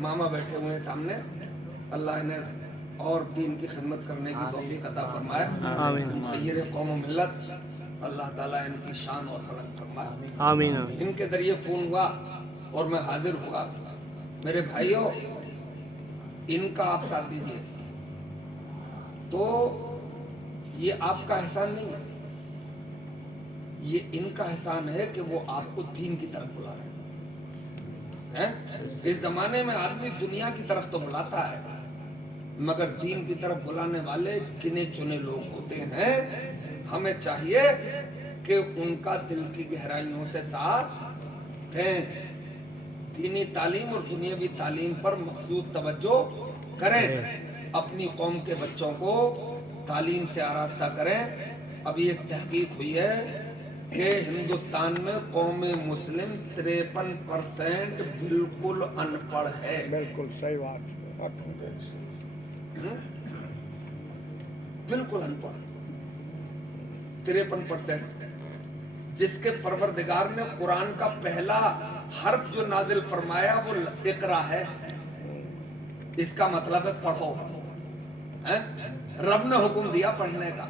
मामा बैठे हुए हैं सामने, अल्लाह ने और दीन की खिदमत करने की तौफीक अता फरमाए। खैर कौम व मिल्लत, अल्लाह ताला इनकी शान और बुलंद फरमाए। आमीन। इनके जरिए फोन हुआ और मैं हाजिर हुआ। मेरे भाइयों, इनका आप साथ दीजिए तो ये आपका एहसान नहीं है, ये इनका एहसान है कि वो आपको दीन की तरफ बुला रहे हैं। इस जमाने में आदमी दुनिया की तरफ तो बुलाता है मगर दीन की तरफ बुलाने वाले गिने चुने लोग होते हैं। हमें चाहिए कि उनका दिल की गहराइयों से साथ दें, दीनी तालीम और दुनियावी तालीम पर मखसूस तवज्जो करें, अपनी कौम के बच्चों को तालीम से आरास्ता करें। अभी एक तहकीक हुई है कि हिंदुस्तान में कौम मुस्लिम 53% बिल्कुल अनपढ़ है। बिल्कुल सही बात। बिल्कुल अनपढ़ 53%, जिसके परवरदिगार ने कुरान का पहला हर्फ जो नाजिल फरमाया वो इकरा है, इसका मतलब है पढ़ो। है? रब ने हुक्म दिया पढ़ने का,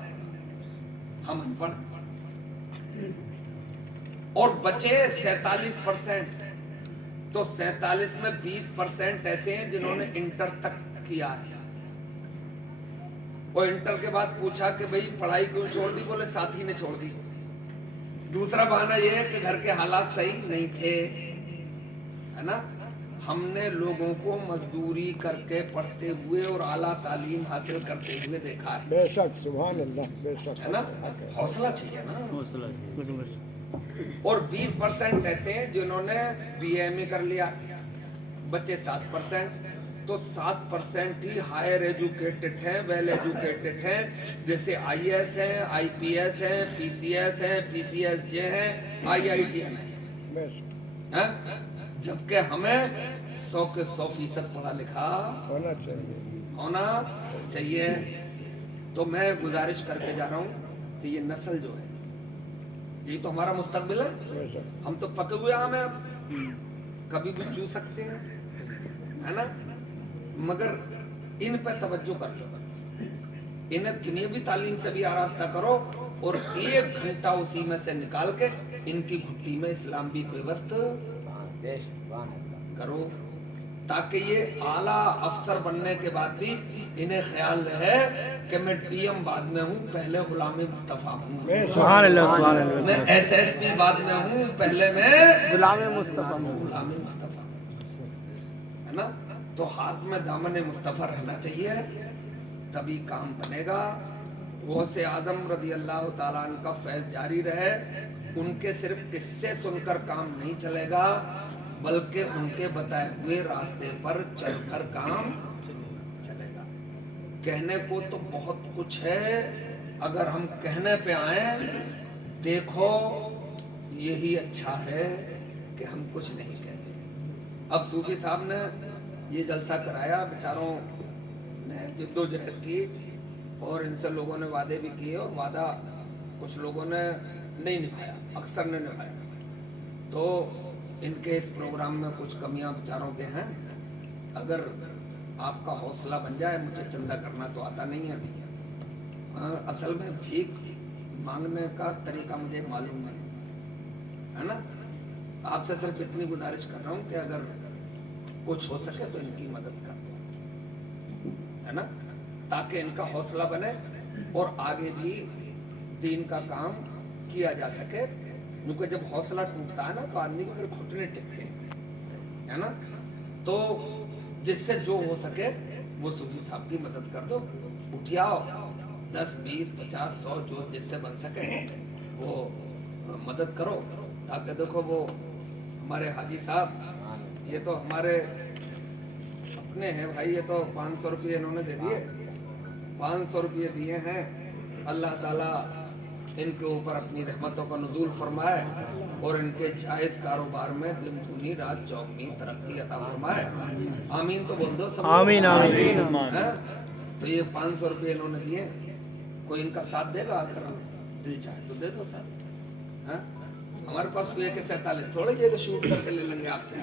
हम अनपढ़। और बचे 47%, तो 47 में 20% ऐसे हैं जिन्होंने इंटर तक किया है। और इंटर के बाद पूछा कि भाई पढ़ाई क्यों छोड़ दी, बोले साथी ने छोड़ दी। दूसरा बहाना यह है कि घर के हालात सही नहीं थे, है ना। हमने लोगों को मजदूरी करके पढ़ते हुए और आला तालीम हासिल करते हुए देखा है। बेशक, सुभान अल्लाह, बेशक, है ना। हौसला चाहिए ना। और 20% रहते हैं जिन्होंने BA कर लिया, बच्चे 7%। तो 7% ही हायर एजुकेटेड हैं, वेल एजुकेटेड हैं, जैसे IAS हैं, IPS हैं, PCS हैं, PCSJ हैं, IITM हैं। बेस्ट हैं? जबकि हमें 100 के 100% पढ़ा लिखा होना चाहिए। होना चाहिए। तो मैं गुजारिश करके जा रहा हूँ कि ये नस्ल जो है यही तो हमारा मुस्तकबिल है। बेशक हम तो पके हुए आम हैं, अब कभी भी चू सकते हैं, है ना? मगर इन पे तवज्जो कर लो, इन्हें किन्हीं भी तालीम से भी आरास्ता करो और 1 घंटा उसी में से निकाल के इनकी घुट्टी में इस्लाम भी पेवस्त करो, ताकि ये आला अफसर बनने के बाद भी इन्हें ख्याल रहे कि मैं डीएम बाद में हूँ, पहले गुलामी मुस्तफ़ा हूँ, सुभान अल्लाह सुभान अल्लाह। मैं एसएसपी बाद में हूँ, पहले मैं गुलाम मुस्तफ़ा गुलामी मुस्तफ़ा, है ना? तो हाथ में दामन मुस्तफ़ा रहना चाहिए, तभी काम बनेगा। गौसे आजम रज़ी अल्लाह ताला अन्हु का फैज़ जारी रहे। उनके सिर्फ किस्से सुनकर काम नहीं चलेगा, बल्कि उनके बताए हुए रास्ते पर चलकर काम चलेगा। कहने को तो बहुत कुछ है, अगर हम कहने पे आए देखो यही अच्छा है कि हम कुछ नहीं कहते। अब सूफी साहब ने ये जलसा कराया, बेचारों ने जिद्दोजहद की और इनसे लोगों ने वादे भी किए और वादा कुछ लोगों ने नहीं निभाया, अक्सर ने निभाया। तो इनके इस प्रोग्राम में कुछ कमियां बेचारों के हैं। अगर आपका हौसला बन जाए, मुझे चंदा करना तो आता नहीं है, असल में भीख मांगने का तरीका मुझे मालूम नहीं, है ना? आपसे सिर्फ इतनी गुजारिश कर रहा हूँ कि अगर कुछ हो सके तो इनकी मदद कर दो, है ना? ताकि इनका हौसला बने और आगे भी दीन का काम किया जा सके। क्योंकि जब हौसला टूटता है ना तो आदमी को फिर घुटने टेकते हैं, है ना? तो जिससे जो हो सके वो सूफी साहब की मदद कर दो, उठियाओ 10, 20, 50, 100 जो जिससे बन सके वो मदद करो। ताकि देखो वो हमारे हाजी साहब ये तो हमारे अपने हैं भाई, ये तो 500 रुपये इन्होंने दे दिए, 500 रुपये दिए हैं। अल्लाह ताला इनके ऊपर अपनी रहमतों का नुज़ूल फरमाए और इनके जायज़ कारोबार में दिन दूनी रात चौगनी तरक्की अता फरमाए। आमीन तो बोल दो सब। आमीन आमीन। हैं? तो ये 500 रुपये इन्होंने दिए, कोई इनका साथ देगा? अगर दिल चाहे तो दे दो साथ, हैं? हमारे पास भी 47 थोड़े ये शूट करके ले लेंगे आपसे।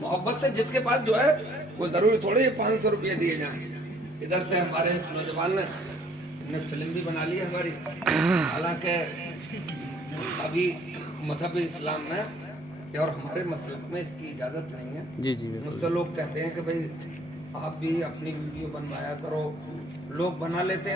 मोहब्बत से जिसके पास जो है वो जरूरी थोड़े ये 500 रुपये दिए जाएं। इधर से हमारे इस नौजवान ने फिल्म भी बना ली है हमारी, हालांकि अभी मजहब इस्लाम में और हमारे मसलक में इसकी इजाज़त नहीं है। जी जी मुझसे लोग कहते हैं कि भाई आप भी अपनी वीडियो बनवाया करो, लोग बना लेते हैं।